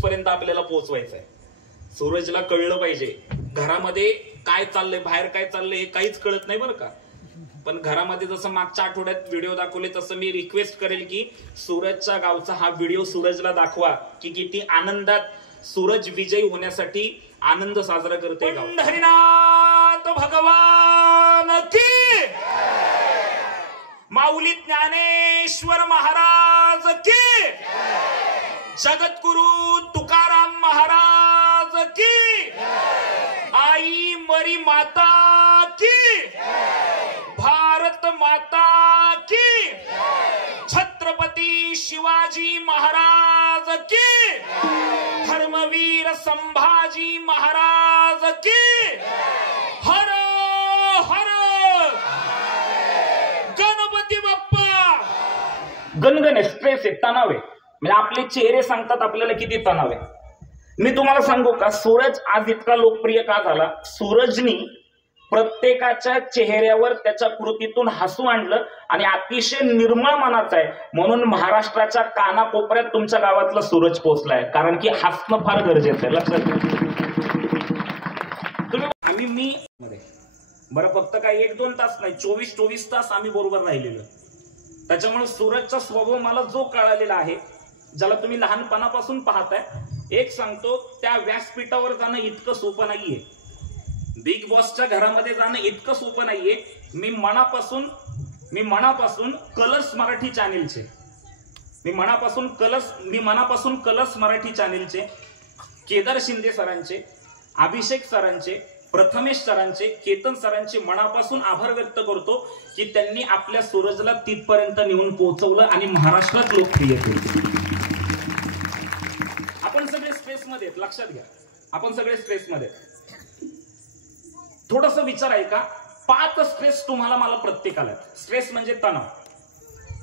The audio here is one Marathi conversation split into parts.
पर्यंत आपल्याला पोहोचवायचं आहे. सूरजला कळलं पाहिजे घरामध्ये काय चाललंय, बाहेर काय चाललंय हे काहीच कळत नाही बरं का. पण घरामध्ये जसं मागच्या आठवड्यात व्हिडिओ दाखवले तसं मी रिक्वेस्ट करेल की सूरजच्या गावचा हा व्हिडिओ सूरजला दाखवा की किती आनंदात सूरज विजयी होण्यासाठी आनंद साजरा करते. हरिनाथ भगवान की, माऊली ज्ञानेश्वर महाराज की, जगद्गुरु तुकाराम महाराज की, आई मरी माता की, भारत माता की, छत्रपती शिवाजी महाराज की, धर्मवीर संभाजी महाराज की, हर हर गणपती बाप्पा. गणगण स्ट्रेस आहे, तणाव आहे. म्हणजे आपले चेहरे सांगतात आपल्याला किती तणाव आहे. मी तुम्हाला सांगू का, सूरज आज इतका लोकप्रिय का झाला? सूरजनी प्रत्येकाच्या चेहऱ्यावर त्याच्या कृतीतून हसू आणलं आणि अतिशय निर्मळ मनाचा आहे म्हणून महाराष्ट्राच्या कानाकोपऱ्यात तुमच्या गावातला सूरज पोहोचलाय. कारण की हसणं फार गरजेचं आहे, लक्षात तुम्ही. मी बरं फक्त काय 1-2 तास नाही, 24 तास आम्ही बरोबर राहिलेलो. त्याच्यामुळे सूरजचा स्वभाव मला जो कळालेला आहे, ज्याला तुम्ही लहानपणापासून पाहताय, एक सांगतो, त्या व्यासपीठावर जाणं इतकं सोपं नाहीये. बिग बॉसच्या घरामध्ये जाणं इतकं सोपं नाहीये. मी मनापासून कलर्स मराठी चॅनेलचे मी मनापासून कलर्स मराठी चॅनेलचे केदार शिंदे सरांचे, अभिषेक सरांचे, प्रथमेश सरांचे, केतन सरांचे मनापासून आभार व्यक्त करतो की त्यांनी आपल्या सूरजला तिथपर्यंत नेऊन पोहोचवलं आणि महाराष्ट्रात लोकप्रिय केलं. आपण सगळे स्ट्रेसमध्ये आहेत, लक्षात घ्या, आपण सगळे स्ट्रेसमध्ये. थोडस विचार आहे का, 5 स्ट्रेस तुम्हाला मला प्रत्येकाला. स्ट्रेस म्हणजे तणाव.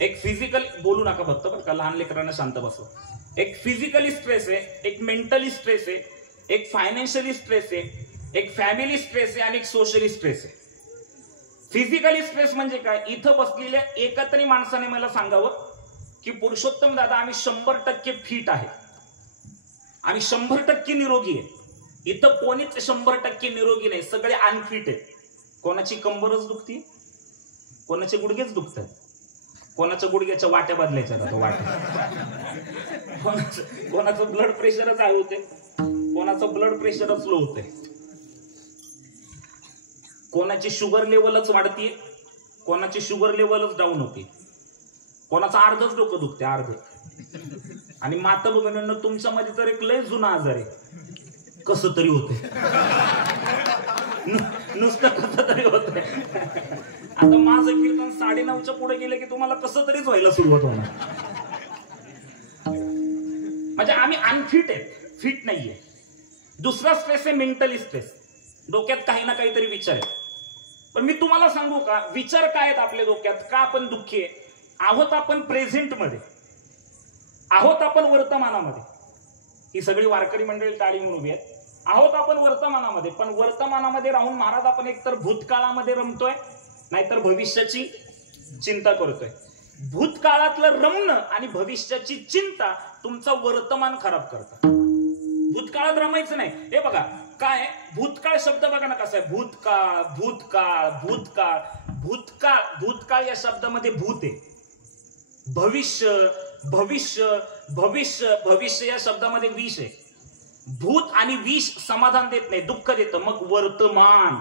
एक फिजिकल, बोलू नका फक्त बरं का, लहान लेकरांना शांत बसव. एक फिजिकली स्ट्रेस आहे, एक मेंटली स्ट्रेस आहे, एक फायनान्शियली स्ट्रेस आहे, एक फॅमिली स्ट्रेस आहे आणि एक सोशली स्ट्रेस आहे. फिजिकली स्ट्रेस म्हणजे काय? इथं बसलेल्या एका तरी माणसाने मला सांगावं की पुरुषोत्तम दादा आम्ही 100% फिट आहे, आम्ही 100% निरोगी आहे. इथं कोणीच 100% निरोगी नाही, सगळे अनफिट आहेत. कोणाची कंबरच दुखती, कोणाचे गुडघेच दुखतात, कोणाच्या गुडघ्याच्या वाट्या बदलायच्या कोणाचं ब्लड प्रेशरच हाय होते, कोणाचं ब्लड प्रेशरच लो होते, कोणाची शुगर लेवलच वाढतीये, कोणाची शुगर लेवलच डाऊन होते, कोणाचं अर्धच डोकं दुखते, अर्ध. आणि माता भगिनींनो, तुमच्यामध्ये तर एक लय जुना आजार आहे, कसं तरी होते, नुसतं कसं तरी होत. आता माझं कीर्तन 9:30च्या पुढे गेले की तुम्हाला कसं तरीच व्हायला सुरुवात होणार. म्हणजे आम्ही अनफिट आहे, फिट नाहीये. दुसरा स्ट्रेस आहे मेंटली स्ट्रेस. डोक्यात काही ना काहीतरी विचार आहे. पण मी तुम्हाला सांगू का, विचार काय आहेत आपल्या डोक्यात, का आपण दुःखी आहे? आहोत आपण प्रेझेंटमध्ये, आहोत आपण वर्तमानामध्ये. ही सगळी वारकरी मंडळी टाळी म्हणून उभी आहेत. आहोत आपण वर्तमानामध्ये, पण वर्तमानामध्ये राहून महाराज आपण एकतर भूतकाळामध्ये रमतोय, नाहीतर भविष्याची चिंता करतोय. भूतकाळातलं रमणं आणि भविष्याची चिंता तुमचं वर्तमान खराब करतात. भूतकाळात रमायचं नाही. हे बघा काय भूतकाळ शब्द बघा ना कसा आहे, भूतकाळ भूतकाळ भूतकाळ भूतकाळ भूतकाळ या शब्दामध्ये भूत आहे. भविष्य भविष्य भविष्य भविष्य या शब्दामध्ये विष आहे. भूत आणि विष समाधान देत नाही, दुःख देतं. मग वर्तमान,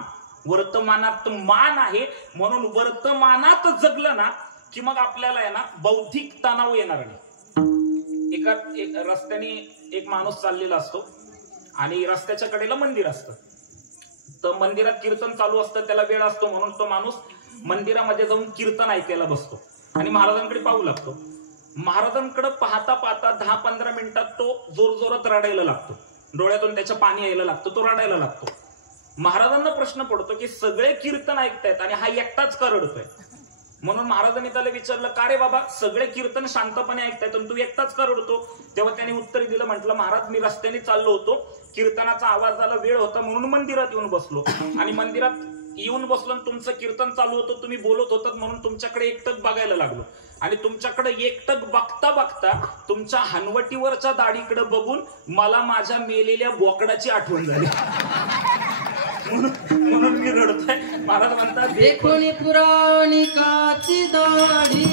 वर्तमानात मान आहे म्हणून वर्तमानात जगलं ना की मग आपल्याला आहे ना बौद्धिक तणाव येणार नाही. एक रस्त्याने एक माणूस चाललेला असतो आणि रस्त्याच्या कडेला मंदिर असतं. तर मंदिरात कीर्तन चालू असतं, त्याला वेळ असतो म्हणून तो माणूस मंदिरामध्ये जाऊन कीर्तन ऐकायला बसतो आणि महाराजांकडे पाहू लागतो. महाराजांकडे पाहता पाहता 10-15 मिनिटात तो जोर जोरात रडायला लागतो, डोळ्यातून त्याचं पाणी यायला लागतं, तो रडायला लागतो. महाराजांना प्रश्न पडतो की सगळे कीर्तन ऐकतायत आणि हा एकटाच का रडतोय? म्हणून महाराजांनी त्याला विचारलं, का रे बाबा सगळे कीर्तन शांतपणे ऐकतायत आणि तू एकटाच का रडतो? तेव्हा त्याने उत्तर दिलं, म्हटलं महाराज मी रस्त्याने चाललो होतो, कीर्तनाचा आवाज झाला, वेळ होता म्हणून मंदिरात येऊन बसलो आणि मंदिरात येऊन बसलो आणि तुमचं कीर्तन चालू होतं, तुम्ही बोलत होतात म्हणून तुमच्याकडे एकटक बघायला लागलो आणि तुमच्याकडे एकटक बघता बघता तुमच्या हनवटीवरच्या दाढीकडे बघून मला माझ्या मेलेल्या बोकडाची आठवण झाली. म्हणून मी रडतोय. महाराज म्हणतात देखोनी पुराणी काची दाढी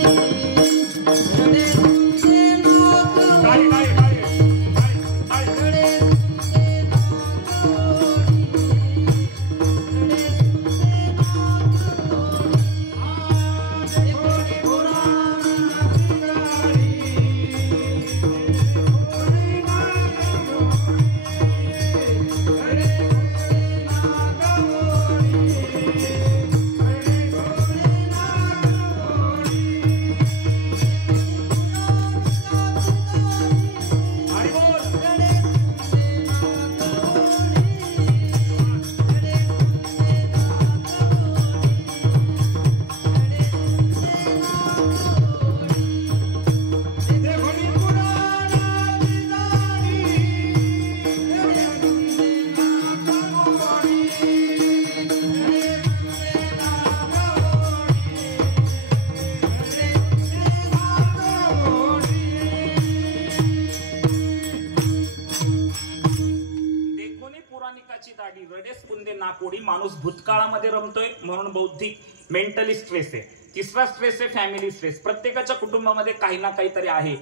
माणूस भूतकाळामध्ये रमतोय म्हणून बौद्धिक मेंटली स्ट्रेस आहे. तिसरा स्ट्रेस आहे फॅमिली स्ट्रेस. प्रत्येकाच्या कुटुंबामध्ये काही ना काहीतरी आहे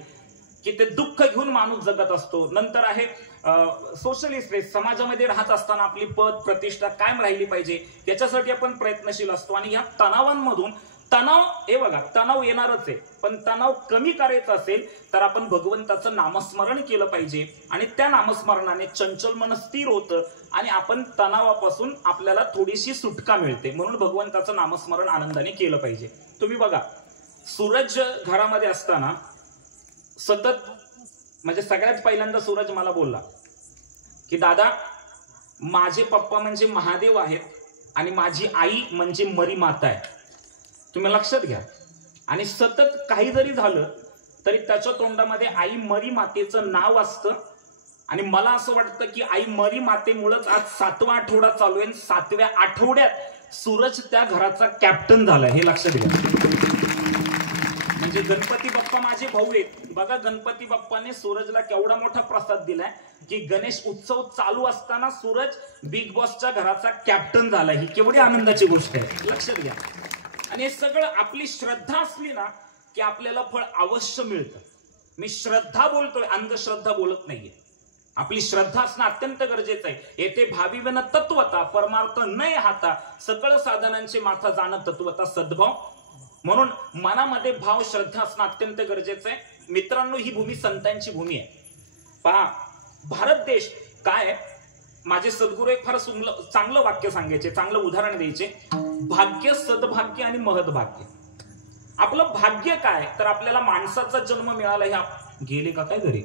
की ते दुःख घेऊन माणूस जगत असतो. नंतर आहे सोशली स्ट्रेस. समाजामध्ये राहत असताना आपली पद प्रतिष्ठा कायम राहिली पाहिजे याच्यासाठी आपण प्रयत्नशील असतो आणि या तणावांमधून हे बघा तणाव येणारच आहे, पण तणाव कमी करायचा असेल तर आपण भगवंताचं नामस्मरण केलं पाहिजे आणि त्या नामस्मरणाने चंचल मन स्थिर होतं आणि आपण तणावापासून आपल्याला थोडीशी सुटका मिळते. म्हणून भगवंताचं नामस्मरण आनंदाने केलं पाहिजे. तुम्ही बघा सूरज घरामध्ये असताना सतत म्हणजे सगळ्यात पहिल्यांदा सूरज मला बोलला की दादा माझे पप्पा म्हणजे महादेव आहेत आणि माझी आई म्हणजे मरी माता आहे, तुम्ही लक्षात घ्या. आणि सतत काही जरी झालं तरी त्याच्या तोंडामध्ये आई मरी मातेचं नाव असतं आणि मला असं वाटतं की आई मरी मातेमुळेच आज 7वा आठवडा चालू आहे. 7व्या आठवड्यात सूरज त्या घराचा कॅप्टन झालाय, हे लक्षात घ्या. म्हणजे गणपती बाप्पा माझे भाऊ आहेत. बघा गणपती बाप्पाने सूरजला केवढा मोठा प्रसाद दिलाय की गणेश उत्सव चालू असताना सूरज बिग बॉसच्या घराचा कॅप्टन झालाय. ही केवढी आनंदाची गोष्ट आहे, लक्षात घ्या. आणि हे सगळं आपली श्रद्धा असली ना की आपल्याला फळ अवश्य मिळतं. मी श्रद्धा बोलतोय, अंधश्रद्धा बोलत नाहीये. आपली श्रद्धा असणं अत्यंत गरजेचं आहे. येथे भाविवेन तत्वता परमार्थ नय हाता सकळ साधनांचे माथा जाण तत्वता सद्भाव. म्हणून मनामध्ये भाव श्रद्धा असणं अत्यंत गरजेचं आहे. मित्रांनो ही भूमी संतांची भूमी आहे. पहा भारत देश काय, माझे सद्गुरू एक फार चांगलं वाक्य सांगायचे, चांगलं उदाहरण द्यायचे. भाग्य, सद्भाग्य आणि महद्भाग्य. आपलं भाग्य काय तर आपल्याला माणसाचा जन्म मिळाला. हे गेले का काय घरी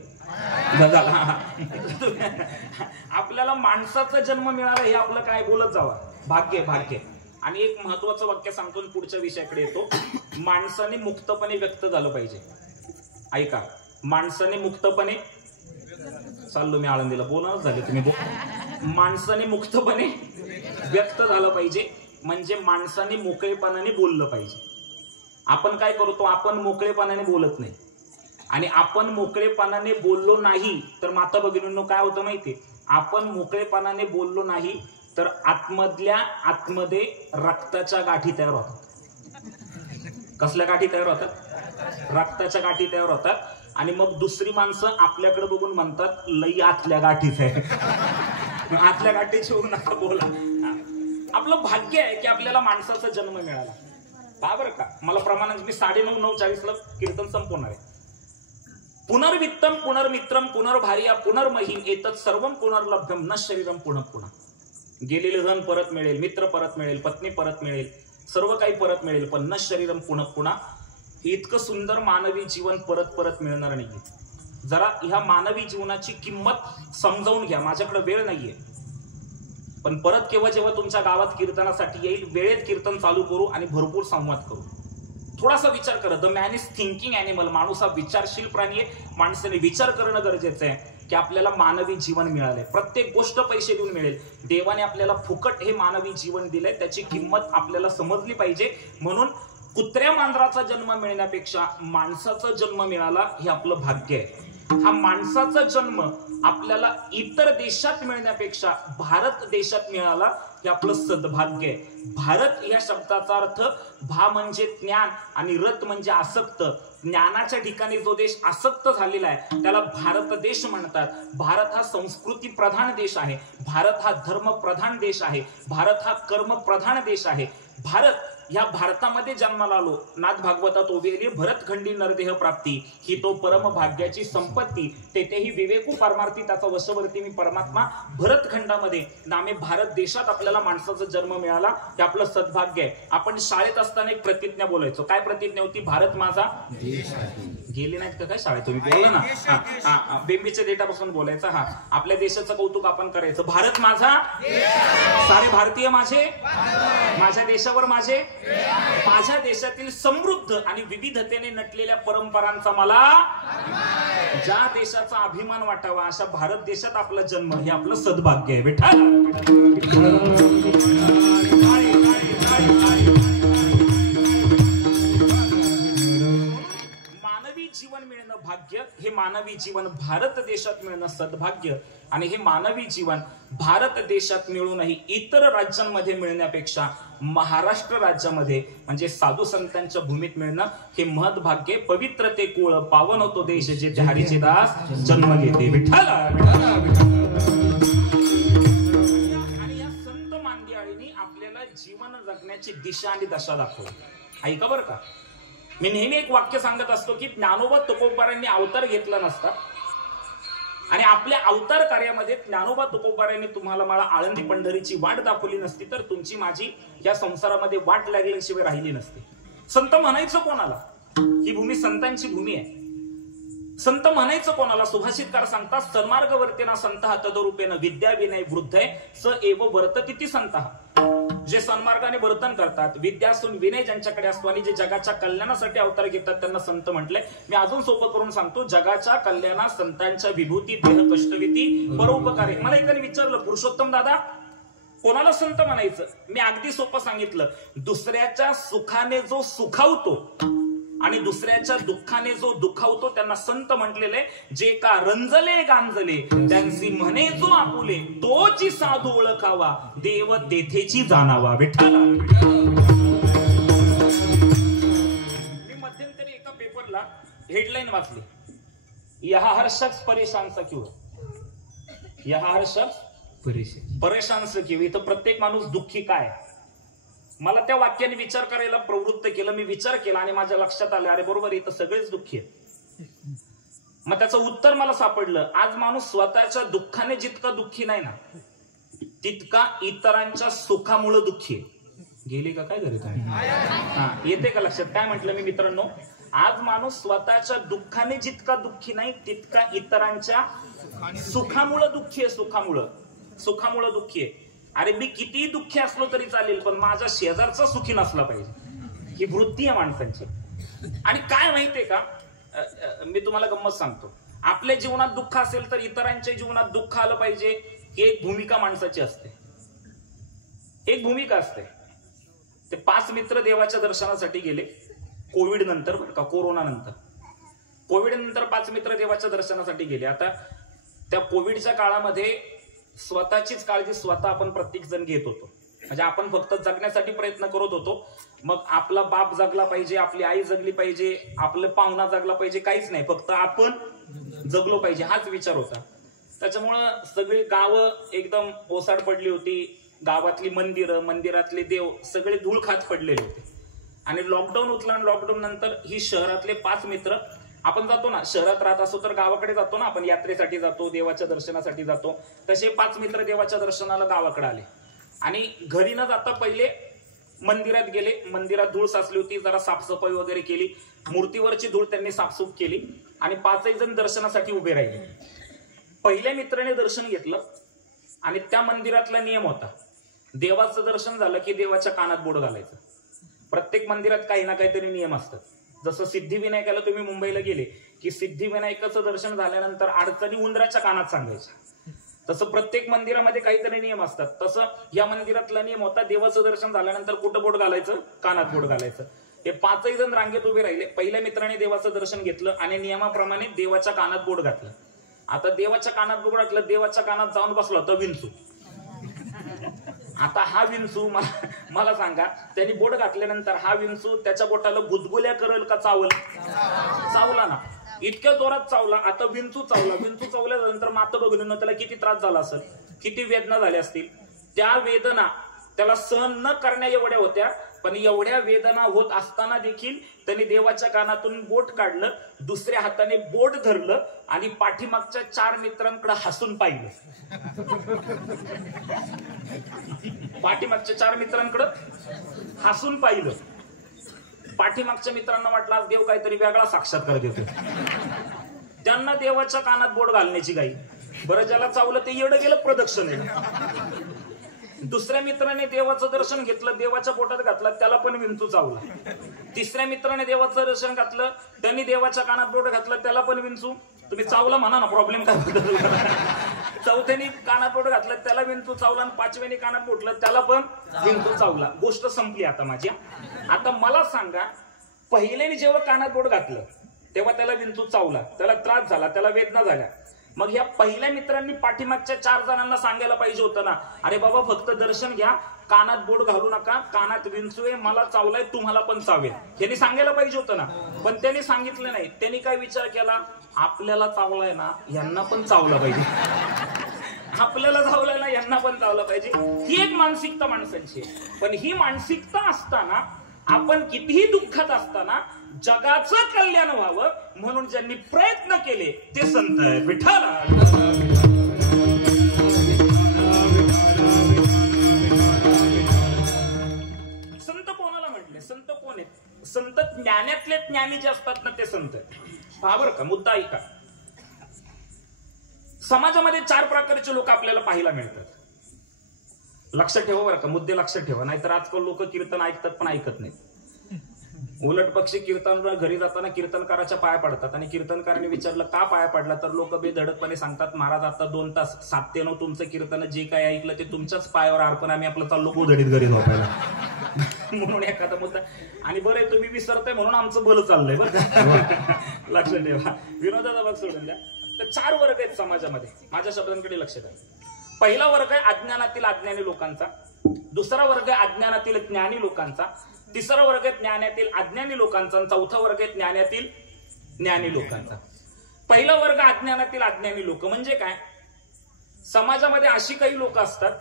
आपल्याला माणसाचा जन्म मिळाला हे आपलं काय बोलत जावा भाग्य. भाग्य. आणि एक महत्वाचं वाक्य सांगतो पुढच्या विषयाकडे येतो. माणसाने मुक्तपणे व्यक्त झालं पाहिजे. ऐका, माणसाने मुक्तपणे चाललो मी आळंदीला, बोलणं झाले तुम्ही. माणसाने मुक्तपणे व्यक्त झालं पाहिजे म्हणजे माणसाने मोकळेपणाने बोललं पाहिजे. आपण काय करतो, आपण मोकळेपणाने बोलत नाही आणि आपण मोकळेपणाने बोललो नाही तर माता भगिनींनो काय होतं माहिती, आपण मोकळेपणाने बोललो नाही तर आतमध्ये रक्ताच्या गाठी तयार होतात. कसल्या गाठी तयार होतात? रक्ताच्या गाठी तयार होतात. आणि मग दुसरी माणसं आपल्याकडे बघून म्हणतात लई आतल्या गाठीच आहे. आतल्या गाठीची होऊ नका बोला. आपलं भाग्य आहे की आपल्याला माणसाचा जन्म मिळाला. पहा बरं का, मला प्रमाणात मी 9:40 कीर्तन संपवणार आहे. पुनर्वित्तम पुनर्मित्रम पुनर्भार्या पुनर्महीम एतत् सर्वम पुनर्लभ्यम न शरीरम पुनः पुन्हा. गेलेले धन परत मिळेल, मित्र परत मिळेल, पत्नी परत मिळेल, सर्व काही परत मिळेल, पण न शरीरम पुनः पुन्हा. इतकं सुंदर मानवी जीवन परत परत मिळणार नाहीये. जरा ह्या मानवी जीवनाची किंमत समजावून घ्या. माझ्याकडे वेळ नाहीये, पण परत केव्हा जेव्हा तुमच्या गावात कीर्तनासाठी येईल वेळेत कीर्तन चालू करू आणि भरपूर संवाद करू. थोडासा विचार करा. The man is thinking animal. माणूस हा विचारशील प्राणी आहे. माणसाने विचार करणं गरजेचं आहे. की आपल्याला मानवी जीवन मिळालंय. प्रत्येक गोष्ट पैसे देऊन मिळेल. देवाने आपल्याला फुकट हे मानवी जीवन दिलंय, त्याची किंमत आपल्याला समजली पाहिजे. म्हणून कुत्र्या मांजराचा जन्म मिळण्यापेक्षा माणसाचा जन्म मिळाला हे आपलं भाग्य आहे. हा माणसाचा जन्म आपल्याला इतर देशात मिळण्यापेक्षा भारत देशात मिळाला हे आपलं सद्भाग्य आहे. भारत या शब्दाचा अर्थ भा म्हणजे ज्ञान आणि रत म्हणजे आसक्त. ज्ञानाच्या ठिकाणी जो देश आसक्त झालेला आहे त्याला भारत देश म्हणतात. भारत हा संस्कृती प्रधान देश आहे. भारत हा धर्म प्रधान देश आहे. भारत हा कर्म प्रधान देश आहे. भारत या भारतामध्ये जन्माला आलो. नाथ भागवतात ओवेली भरतखंडी नरदेह प्राप्ती ही तो परम भाग्याची संपत्ती. तेथेही विवेकू परमार्थी त्याचा वशवर्ती मी परमात्मा. भरतखंडामध्ये नामे भारत देशात आपल्याला माणसाचा जन्म मिळाला हे आपलं सद्भाग्य आहे. आपण शाळेत असताना एक प्रतिज्ञा बोलायचो. काय प्रतिज्ञा होती? भारत माझा देश आहे. गेले नाहीत का काय शाळेत? तुम्ही बोला ना. बेंबीच्या डेटापासून बोलायचं. हा, आपल्या देशाचं कौतुक आपण करायचं. भारत माझा, सारे भारतीय माझे, माझ्या देशावर माझे, माझ्या देशातील समृद्ध आणि विविधतेने नटलेल्या परंपरांचा मला ज्या देशाचा अभिमान वाटावा अशा भारत देशात आपला जन्म हे आपलं सद्भाग्य आहे. बेटा मानवी जीवन मिळणं भाग्य, हे मानवी जीवन भारत देशात मिळणं सद्भाग्य. आणि हे मानवी जीवन भारत देशात मिळूनही इतर राज्यांमध्ये मिळण्यापेक्षा महाराष्ट्र राज्यामध्ये म्हणजे साधू संतांच्या भूमीत मिळणं हे महत्भाग्य. पवित्र ते कुळ पावन होतो देश जेथे हरीचे दास जन्म घेते. विठ्ठल. आणि या संत मांदियाळींनी आपल्याला जीवन जगण्याची दिशा आणि दशा दाखवली. ऐका बरं का, मी नेहमी एक वाक्य सांगत असतो की ज्ञानोबा तुकोबारांनी अवतार घेतला नसता आणि आपल्या अवतार कार्यामध्ये ज्ञानोबा तुकोबारांनी तुम्हाला मला आळंदी पंढरीची वाट दाखवली नसती तर तुमची माझी या संसारामध्ये वाट लागल्याशिवाय राहिली नसती. संत म्हणायचं कोणाला? ही भूमी संतांची भूमी आहे. संत म्हणायचं कोणाला? सुभाषितकार सांगतात सन्मार्गवर्तेना संत तदरूपेन विद्या विनय वृद्ध स एव वर्तती संत. जे सन्मार्गाने वर्तन करतात, विद्या असून विनय ज्यांच्याकडे असतो आणि जे जगाच्या कल्याणासाठी अवतार घेतात त्यांना संत म्हटलंय. मी अजून सोपं करून सांगतो. जगाच्या कल्याणा संतांच्या विभूती देह कष्टविती परोपकारी. मला एकाने विचारलं पुरुषोत्तम दादा कोणाला संत म्हणायचं? मी अगदी सोपं सांगितलं. दुसऱ्याच्या सुखाने जो सुखावतो आणि दुसऱ्याच्या दुःखाने जो दुखावतो त्यांना संत म्हटलेले. जे का रंजले गांजले त्यांची म्हणे जो आपुले तोची साधू ओळखावा देव तेथेची जाणावा. विठ्ठल. मी मध्यंतरी एका पेपरला हेडलाईन वाचली, यहा हर शख्स परेशान सा क्यों, यहा हर शख्स परेशान सा क्यों. इथं प्रत्येक माणूस दुःखी काय? मला त्या वाक्याने विचार करायला प्रवृत्त केलं. मी विचार केला आणि माझ्या लक्षात आलं अरे बरोबर इथं सगळेच दुःखी आहेत. मग त्याचं उत्तर मला सापडलं. आज माणूस स्वतःच्या दुःखाने जितका दुःखी नाही ना तितका इतरांच्या सुखामुळे दुःखी आहे. गेली का काय घरी तुम्ही? हा, येते का लक्षात काय म्हटलं मी मित्रांनो? आज माणूस स्वतःच्या दुःखाने जितका दुःखी नाही तितका इतरांच्या सुखामुळे दुःखी आहे. सुखामुळे दुःखी आहे. अरे मी कितीही दुःखी असलो तरी चालेल पण माझ्या शेजारचा सुखी नसला पाहिजे, ही वृत्ती आहे माणसांची. आणि काय माहितीये का, मी तुम्हाला गंमत सांगतो. आपल्या जीवनात दुःख असेल तर इतरांच्या जीवनात दुःख आलं पाहिजे ही एक भूमिका माणसाची असते. एक भूमिका असते. ते 5 मित्र देवाच्या दर्शनासाठी गेले कोविड नंतर, बरं का, कोरोना नंतर. कोविड नंतर 5 मित्र देवाच्या दर्शनासाठी गेले. आता त्या कोविडच्या काळामध्ये स्वतःचीच काळजी स्वतः आपण प्रत्येक जण घेत होतो. म्हणजे आपण फक्त जगण्यासाठी प्रयत्न करत होतो. मग आपला बाप जगला पाहिजे, आपली आई जगली पाहिजे, आपलं पाहुणा जगला पाहिजे, काहीच नाही, फक्त आपण जगलो पाहिजे हाच विचार होता. त्याच्यामुळं सगळी गावं एकदम ओसाड पडली होती. गावातली मंदिरं, मंदिरातले देव सगळे धूळ खात पडलेले होते. आणि लॉकडाऊन उठला आणि लॉकडाऊन नंतर ही शहरातले 5 मित्र, आपण जातो ना शहरात राहत असतो तर गावाकडे जातो ना आपण, यात्रेसाठी जातो, देवाच्या दर्शनासाठी जातो. तसे 5 मित्र देवाच्या दर्शनाला गावाकडे आले आणि घरी न जाता पहिले मंदिरात गेले. मंदिरात धूळ साचली होती, जरा साफसफाई वगैरे केली. मूर्तीवरची धूळ त्यांनी साफसूफ केली आणि 5ही जण दर्शनासाठी उभे राहिले. पहिल्या मित्राने दर्शन घेतलं आणि त्या मंदिरातला नियम होता, देवाचं दर्शन झालं की देवाच्या कानात बोट घालायचं. प्रत्येक मंदिरात काही ना काहीतरी नियम असतात. जसं सिद्धिविनायकाला तुम्ही मुंबईला गेले की सिद्धिविनायकाचं दर्शन झाल्यानंतर अडचणी उंदराच्या कानात सांगायच्या, तसं प्रत्येक मंदिरामध्ये काहीतरी नियम असतात. तसं या मंदिरातला नियम होता, देवाचं दर्शन झाल्यानंतर कुठं बोट घालायचं, कानात बोट घालायचं. हे 5ही जण रांगेत उभे राहिले. पहिल्या मित्राने देवाचं दर्शन घेतलं आणि नियमाप्रमाणे देवाच्या कानात बोट घातलं. आता देवाच्या कानात बोट घातलं, देवाच्या कानात जाऊन बसला होता विंचू. आता हा विंचू मला सांगा, त्यांनी बोट घातल्यानंतर हा विंचू त्याच्या बोटाला गुदगुल्या करेल का चावल? चावला ना, इतक्या जोरात चावला. आता विंचू चावल्यानंतर माता बघून त्याला किती त्रास झाला असेल, किती वेदना झाल्या असतील. त्या वेदना त्याला सहन न करण्या एवढ्या होत्या, पण एवढ्या वेदना होत असताना देखील त्यांनी देवाच्या कानातून बोट काढलं, दुसऱ्या हाताने बोट धरलं आणि पाठीमागच्या 4 मित्रांकडे हसून पाहिलं. पाठीमागच्या 4 मित्रांकडे हसून पाहिलं. पाठीमागच्या मित्रांना वाटलं आज देव काहीतरी वेगळा साक्षात्कार देतो. त्यांना देवाच्या कानात बोट घालण्याची घाई. बरं, ज्याला चावलं ते येडं गेलं प्रदक्षिणेला. दुसऱ्या मित्राने देवाचं दर्शन घेतलं, देवाच्या बोटात घातलं, त्याला पण विंचू चावला. तिसऱ्या मित्राने देवाचं दर्शन घातलं, त्यांनी देवाच्या कानात बोट घातलं, त्याला पण विंचू. तुम्ही चावला म्हणा ना, प्रॉब्लेम काय होता. चौथ्याने कानात बोट घातलं, त्याला विंचू चावला, आणि 5व्याने कानात बोटलं, त्याला पण विंचू चावला. गोष्ट संपली आता माझी. आता मला सांगा, पहिल्याने जेव्हा कानात बोट घातलं तेव्हा त्याला विंचू चावला, त्याला त्रास झाला, त्याला वेदना झाल्या. मग या पहिल्या मित्रांनी पाठीमागच्या 4 जणांना सांगायला पाहिजे होतं ना, अरे बाबा फक्त दर्शन घ्या, कानात बोट घालू नका, कानात विंचू आहे, मला चावलाय, तुम्हाला पण चावेल. त्यांनी सांगायला पाहिजे होतं ना, पण त्यांनी सांगितलं नाही. त्यांनी काय विचार केला, आपल्याला चावलाय ना, यांना पण चावलं पाहिजे. आपल्याला चावलाय ना, यांना पण चावलं पाहिजे. ही एक मानसिकता माणसांची. पण ही मानसिकता असताना, आपण कितीही दुःखात असताना जगाचं कल्याण व्हावं म्हणून ज्यांनी प्रयत्न केले ते संत विठ्ठल. संत कोणाला म्हटले? संत कोण आहेत? संत ज्ञानातले ज्ञानी जे असतात ना, ते संत. पहा बरं का, मुद्दा ऐका. समाजामध्ये 4 प्रकारचे लोक आपल्याला पाहायला मिळतात. लक्षात ठेवा बरं का, मुद्दे लक्षात ठेवा, नाहीतर आजकाल लोक कीर्तन ऐकतात पण ऐकत नाहीत. उलट पक्षी कीर्तन घरी जाताना कीर्तनकाराच्या पाया पडतात, आणि कीर्तनकाराने विचारलं का पाया पडला, तर लोक बेधडकपणे सांगतात, महाराज आता 2 तास 7 ते 9 तुमचं कीर्तन जे काय ऐकलं ते तुमच्याच पायावर अर्पण, आम्ही आपलं चाललो गोधडीत घरी झोपायला. म्हणून एखादा मुद्दा. आणि बरं तुम्ही विसरताय म्हणून आमचं बल चाललंय बरं का. लक्षात ठेवा, विनोदाचा भाग सोडून द्या. तर 4 वर्ग आहेत समाजामध्ये, माझ्या शब्दांकडे लक्ष द्या. पहिला वर्ग आहे अज्ञानातील अज्ञानी लोकांचा, दुसरा वर्ग आहे अज्ञानातील ज्ञानी लोकांचा, तिसरा वर्ग आहे ज्ञानातील अज्ञानी लोकांचा, चौथा वर्ग आहे ज्ञानातील ज्ञानी लोकांचा. पहिला वर्ग अज्ञानातील अज्ञानी लोक म्हणजे काय? समाजामध्ये अशी काही लोक असतात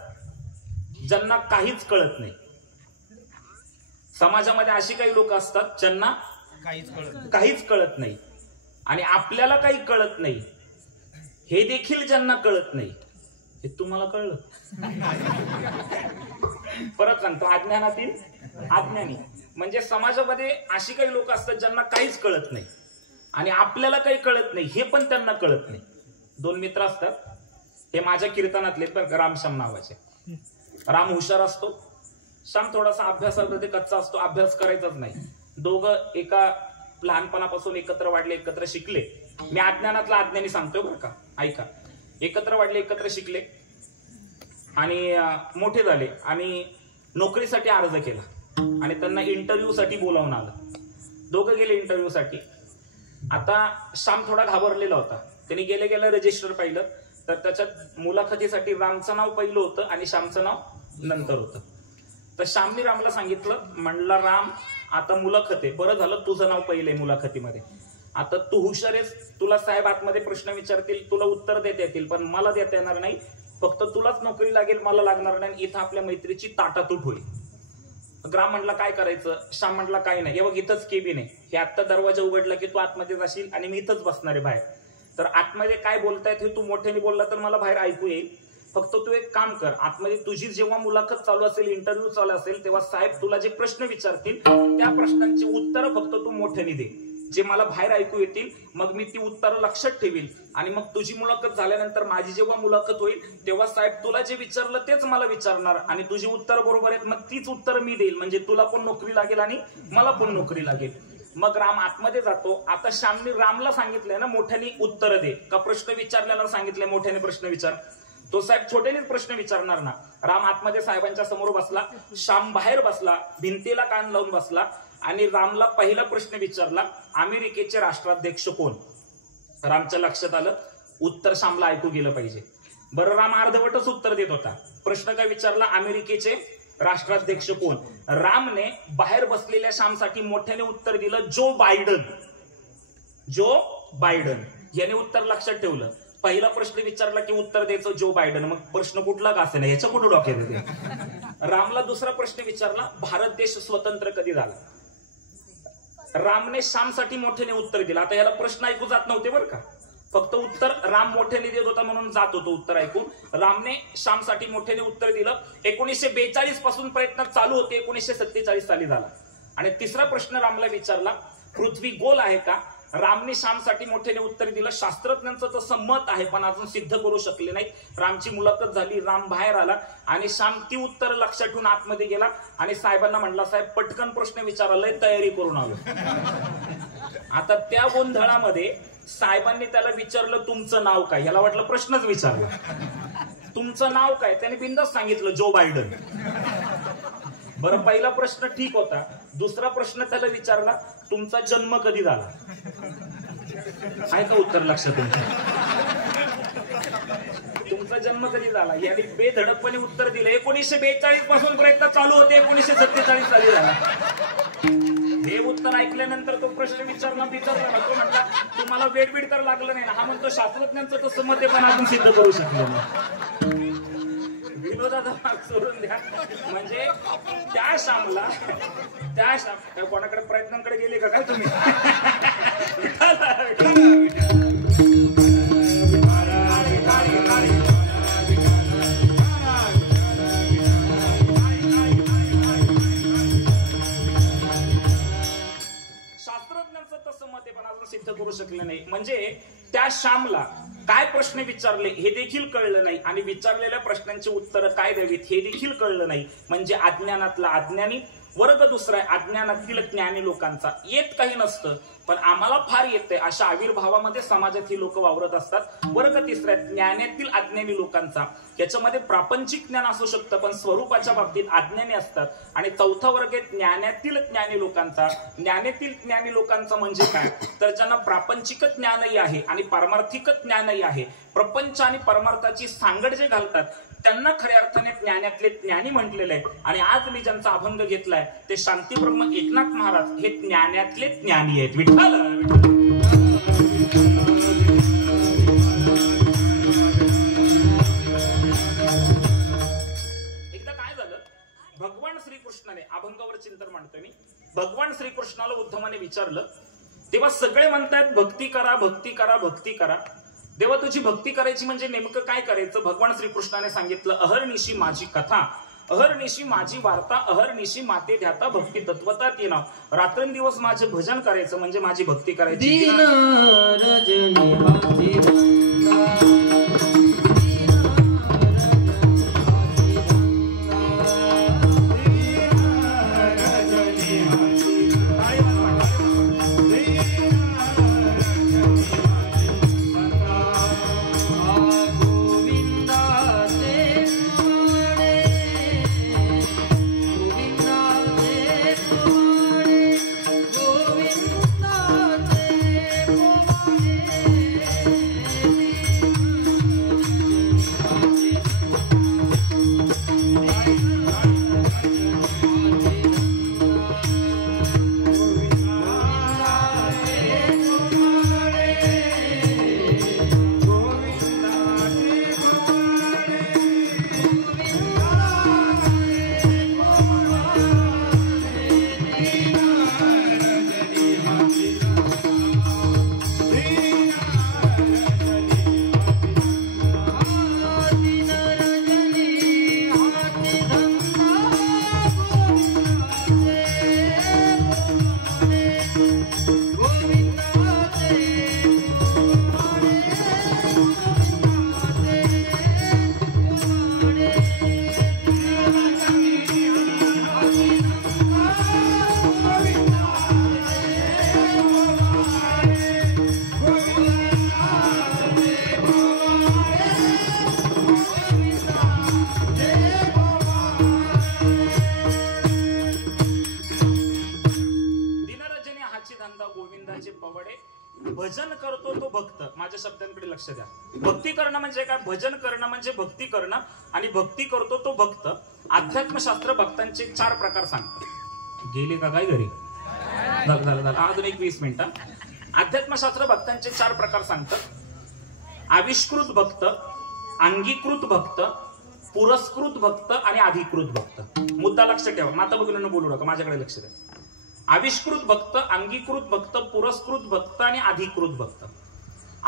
ज्यांना काहीच कळत नाही. समाजामध्ये अशी काही लोक असतात ज्यांना काहीच कळत नाही, आणि आपल्याला काही कळत नाही हे देखील ज्यांना कळत नाही. हे तुम्हाला कळलं? परत सांगतो, अज्ञानातील अज्ञानी म्हणजे समाजामध्ये अशी काही लोक असतात ज्यांना काहीच कळत नाही, आणि आपल्याला काही कळत नाही हे पण त्यांना कळत नाही. 2 मित्र असतात, हे माझ्या कीर्तनातले बरं का, रामश्याम नावाचे. राम हुशार असतो, श्याम थोडासा अभ्यासामध्ये कच्चा असतो, अभ्यास करायचाच नाही. दोघं एका लहानपणापासून एकत्र वाढले, एकत्र शिकले. मी अज्ञानातला अज्ञानी सांगतोय बरं का, ऐका. एकत्र वाढले, एकत्र शिकले, आणि मोठे झाले, आणि नोकरीसाठी अर्ज केला, आणि त्यांना इंटरव्ह्यू साठी बोलावून आलं. दोघं गेले इंटरव्ह्यू साठी. आता श्याम थोडा घाबरलेला होता. त्यांनी गेल्या रजिस्टर पाहिलं, तर त्याच्यात मुलाखतीसाठी रामचं नाव पहिलं होतं आणि श्यामचं नाव नंतर होतं. तर श्यामने रामला सांगितलं, म्हणला राम आता मुलाखत आहे, बरं झालं तुझं नाव पहिलंय मुलाखतीमध्ये. आता तू हुशार आहेस, तुला साहेब आतमध्ये प्रश्न विचारतील, तुला उत्तर देता येतील, पण मला देता येणार नाही. फक्त तुलाच नोकरी लागेल, मला लागणार नाही. इथं आपल्या मैत्रीची ताटातूट होईल. राम म्हटला काय करायचं? श्याम म्हटला काय नाही, हे बघ इथंच केबिन आहे, हे आत्ता दरवाजा उघडला की तू आतमध्ये जाशील आणि मी इथंच बसणार आहे बाहेर. तर आतमध्ये काय बोलतायत हे तू मोठ्याने बोलला तर मला बाहेर ऐकू येईल. फक्त तू एक काम कर, आतमध्ये तुझी जेव्हा मुलाखत चालू असेल, इंटरव्ह्यू चालू असेल, तेव्हा साहेब तुला जे प्रश्न विचारतील त्या प्रश्नांची उत्तरं फक्त तू मोठ्याने दे, जे मला बाहेर ऐकू येतील. मग मी ती उत्तरं लक्षात ठेवील, आणि मग तुझी मुलाखत झाल्यानंतर माझी जेव्हा मुलाखत होईल तेव्हा साहेब तुला जे विचारलं तेच मला विचारणार, आणि तुझी उत्तर बरोबर आहेत मग तीच उत्तर मी देईल, म्हणजे तुला पण नोकरी लागेल आणि मला पण नोकरी लागेल. मग राम आतमध्ये जातो. आता श्यामने रामला सांगितलंय ना मोठ्याने उत्तर दे, का प्रश्न विचारल्याला सांगितलंय मोठ्याने प्रश्न विचार. तो साहेब छोट्यानेच प्रश्न विचारणार ना. राम आतमध्ये साहेबांच्या समोर बसला, श्याम बाहेर बसला, भिंतीला कान लावून बसला आणि रामला पहिला प्रश्न विचारला, अमेरिकेचे राष्ट्राध्यक्ष कोण. रामच्या लक्षात आलं उत्तर श्यामला ऐकू गेलं पाहिजे. बरं, राम अर्धवटच उत्तर देत होता. प्रश्न काय विचारला, अमेरिकेचे राष्ट्राध्यक्ष कोण. रामने बाहेर बसलेल्या श्यामसाठी मोठ्याने उत्तर दिलं, जो बायडन. जो बायडन याने उत्तर लक्षात ठेवलं. पहिला प्रश्न विचारला की उत्तर द्यायचं जो बायडन, मग प्रश्न कुठला का असे ना याच्या कुठं डोक्यात येते. रामला दुसरा प्रश्न विचारला, भारत देश स्वतंत्र कधी झाला. रामने श्यामसाठी मोठ्याने उत्तर दिलं. आता याला प्रश्न ऐकू जात नव्हते बरं का, फक्त उत्तर राम मोठ्याने देत होता म्हणून जात होतो उत्तर ऐकून. रामने श्यामसाठी मोठ्याने उत्तर दिलं. 1942 पासून प्रयत्न चालू होते, 1947 साली झाला. आणि तिसरा प्रश्न रामला विचारला, पृथ्वी गोल आहे का. रामने श्यामसाठी मोठ्याने उत्तर दिलं, शास्त्रज्ञांचं तसं मत आहे पण अजून सिद्ध करू शकले नाही. रामची मुलाखत झाली, राम बाहेर आला आणि श्याम ती उत्तर लक्षात ठेवून आतमध्ये गेला आणि साहेबांना म्हणला, साहेब पटकन प्रश्न विचारायला तयारी करून आलो. आता त्या गोंधळामध्ये साहेबांनी त्याला विचारलं, तुमचं नाव काय. याला वाटलं प्रश्नच विचारला. तुमचं नाव काय. त्याने बिनधास्त सांगितलं, जो बायडन. बरं, पहिला प्रश्न ठीक होता. दुसरा प्रश्न त्याला विचारला, तुमचा जन्म कधी झाला. आहे का उत्तर लक्षात तुमचं. तुमचा जन्म कधी झाला. याने बेधडकपणे उत्तर दिलं, 1942 पासून प्रयत्न चालू होते, 1947 साली झाला. हे उत्तर ऐकल्यानंतर तो प्रश्न विचारला तो म्हटला, तुम्हाला वेडबीड तर लागलं नाही ना. हा म्हणतो शास्त्रज्ञांचं तसं मत आहे पण आपण सिद्ध करू शकलो नाही. विनोदाचा भाग सोडून द्या. म्हणजे त्या श्यामला कोणाकडे प्रयत्नांकडे गेले का काय तुम्ही. शास्त्रज्ञांचं तसं मत आहे पण अजून सिद्ध करू शकलं नाही. म्हणजे त्या श्यामला काय प्रश्न विचारले हे देखील कळलं नाही आणि विचारलेल्या प्रश्नांची उत्तरं काय द्यावीत हे देखील कळलं नाही. म्हणजे अज्ञानातला अज्ञानी. वर्ग दुसरा आहे अज्ञानातील ज्ञानी लोकांचा. येत काही नसतं पण आम्हाला फार येतंय अशा आविर्भावामध्ये समाजात ही लोक वावरत असतात. वर्ग तिसरा आहे ज्ञानातील अज्ञानी लोकांचा. याच्यामध्ये प्रापंचिक ज्ञान असू शकतं पण स्वरूपाच्या बाबतीत अज्ञानी असतात. आणि चौथा वर्ग आहे ज्ञानातील ज्ञानी लोकांचा. ज्ञानातील ज्ञानी लोकांचा म्हणजे काय, तर ज्यांना प्रापंचिक ज्ञानही आहे आणि पारमार्थिक ज्ञानही आहे. प्रपंच आणि परमार्थाची सांगड जे घालतात त्यांना खऱ्या अर्थाने ज्ञानातले ज्ञानी म्हटलेले आहे. आणि आज मी ज्यांचा अभंग घेतलाय ते शांतीब्रह्म एकनाथ महाराज हे ज्ञानातले ज्ञानी आहेत. विठ्ठल एकदा काय झालं, भगवान श्रीकृष्णाने अभंगावर चिंतन मांडतोय मी. भगवान श्रीकृष्णाला उद्धवाने विचारलं तेव्हा सगळे म्हणतात भक्ती करा भक्ती करा भक्ती करा. देवा तुझी भक्ती करायची म्हणजे नेमकं काय करायचं. भगवान श्रीकृष्णाने सांगितलं, अहर्निशी माझी कथा, अहर्निशी माझी वार्ता, अहर्निशी माते ध्याता भक्ती तत्वता ती नाव. रात्रंदिवस माझे भजन करायचं म्हणजे माझी भक्ती करायची. भजन करतो तो भक्त. माझ्या शब्दांकडे लक्ष द्या. भक्ती करणं म्हणजे काय? भजन करणं म्हणजे भक्ती करणं, आणि भक्ती करतो तो भक्त. अध्यात्मशास्त्र भक्तांचे 4 प्रकार सांगतात. गेले का काय घरी? झालं अजून एक 20 मिनिटं. अध्यात्मशास्त्र भक्तांचे 4 प्रकार सांगतात. आविष्कृत भक्त, अंगीकृत भक्त, पुरस्कृत भक्त आणि अधिकृत भक्त. मुद्दा लक्षात ठेवा. माता भगिनींनो बोलू नका, माझ्याकडे लक्ष द्या. आविष्कृत भक्त, अंगीकृत भक्त, पुरस्कृत भक्त आणि अधिकृत भक्त.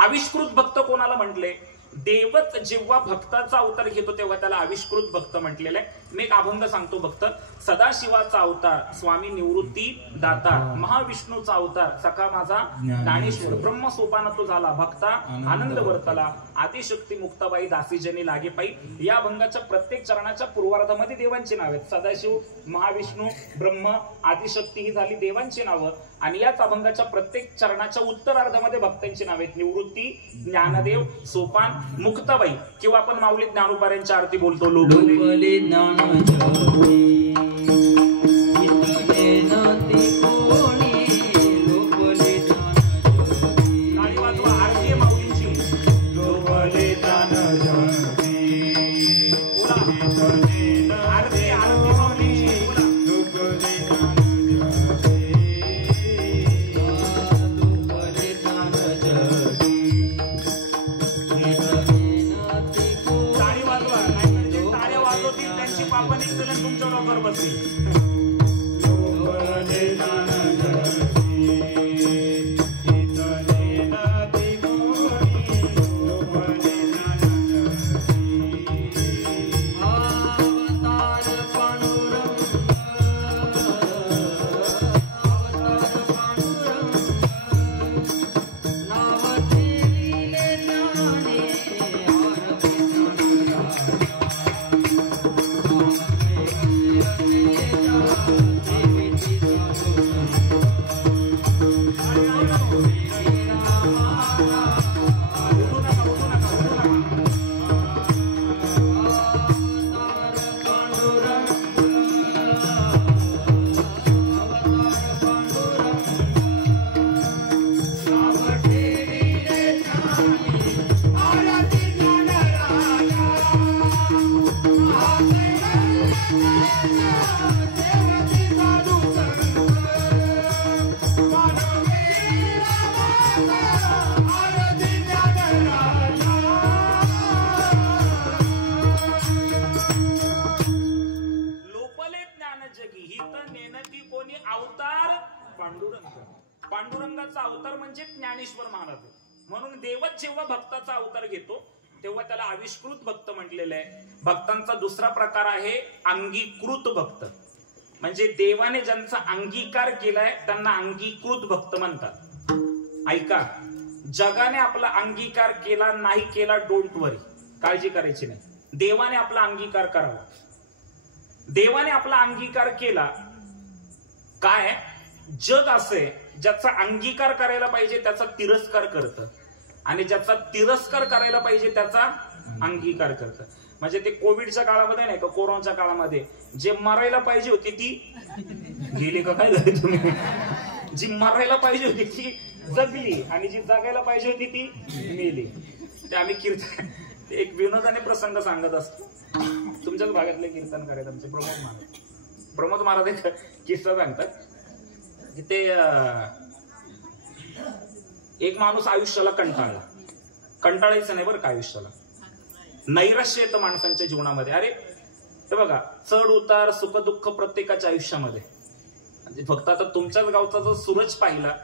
आविष्कृत भक्त कोणाला म्हटले? देवच जेव्हा भक्ताचा अवतार घेतो तेव्हा त्याला आविष्कृत भक्त म्हटलेलं आहे. मी एक अभंग सांगतो. भक्त सदाशिवाचा अवतार स्वामी निवृत्ती दाता, महाविष्णूचा अवतार सखा माझा ज्ञानेश्वर, ब्रह्म सोपान तो झाला भक्ता आनंद वर्तला, आदिशक्ती मुक्ताबाई दासीजनी लागे पायी. या अभंगाच्या प्रत्येक चरणाच्या पूर्वार्धामध्ये देवांची नाव आहेत. सदाशिव, महाविष्णू, ब्रह्म, आदिशक्ती ही झाली देवांची नावं. आणि याच अभंगाच्या प्रत्येक चरणाच्या उत्तरार्धामध्ये भक्तांची नाव आहेत. निवृत्ती, ज्ञानदेव, सोपान, मुक्ताबाई. किंवा आपण माऊली ज्ञानोबाऱ्यांच्या आरती बोलतो. लोकले ज्ञान आरती माऊलींची. लोकले ज्ञान आरती आरती माऊलींची. आपण एक जण तुमच्या डोक्यावर बसली. पांडुरंगाचा अवतार म्हणजे ज्ञानेश्वर महाराज. म्हणून देवच जेव्हा भक्ताचा अवतार घेतो तेव्हा त्याला आविष्कृत भक्त म्हटलेलं आहे. भक्तांचा दुसरा प्रकार आहे अंगीकृत भक्त. म्हणजे देवाने ज्यांचा अंगीकार केलाय त्यांना अंगीकृत भक्त म्हणतात. ऐका, जगाने आपला अंगीकार केला नाही केला डोंट वरी, काळजी करायची नाही. देवाने आपला अंगीकार करावा. देवाने आपला अंगीकार केला. काय जग असे ज्याचा अंगीकार करायला पाहिजे त्याचा तिरस्कार करतं, आणि ज्याचा तिरस्कार करायला पाहिजे त्याचा अंगीकार करतं. म्हणजे ते कोविडच्या काळामध्ये नाही का, कोरोनाच्या काळामध्ये जे मरायला पाहिजे होती ती गेली का काय झाली तुम्ही, जी मरायला पाहिजे होती ती जगली, आणि जी जगायला पाहिजे होती ती मेली. ते आम्ही कीर्तन एक विनोदाने प्रसंग सांगत असतो. तुमच्याच भागातले कीर्तनकार आहेत आमचे प्रमोद महाराज एक किस्सा सांगतात की ते एक माणूस आयुष्याला कंटाळायचं नाही बरं का. आयुष्याला नैराश्य येतं माणसांच्या जीवनामध्ये. अरे ते बघा, चढ उतार सुख दुःख प्रत्येकाच्या आयुष्यामध्ये. म्हणजे फक्त आता तुमच्याच गावचा जर सूरज पाहिला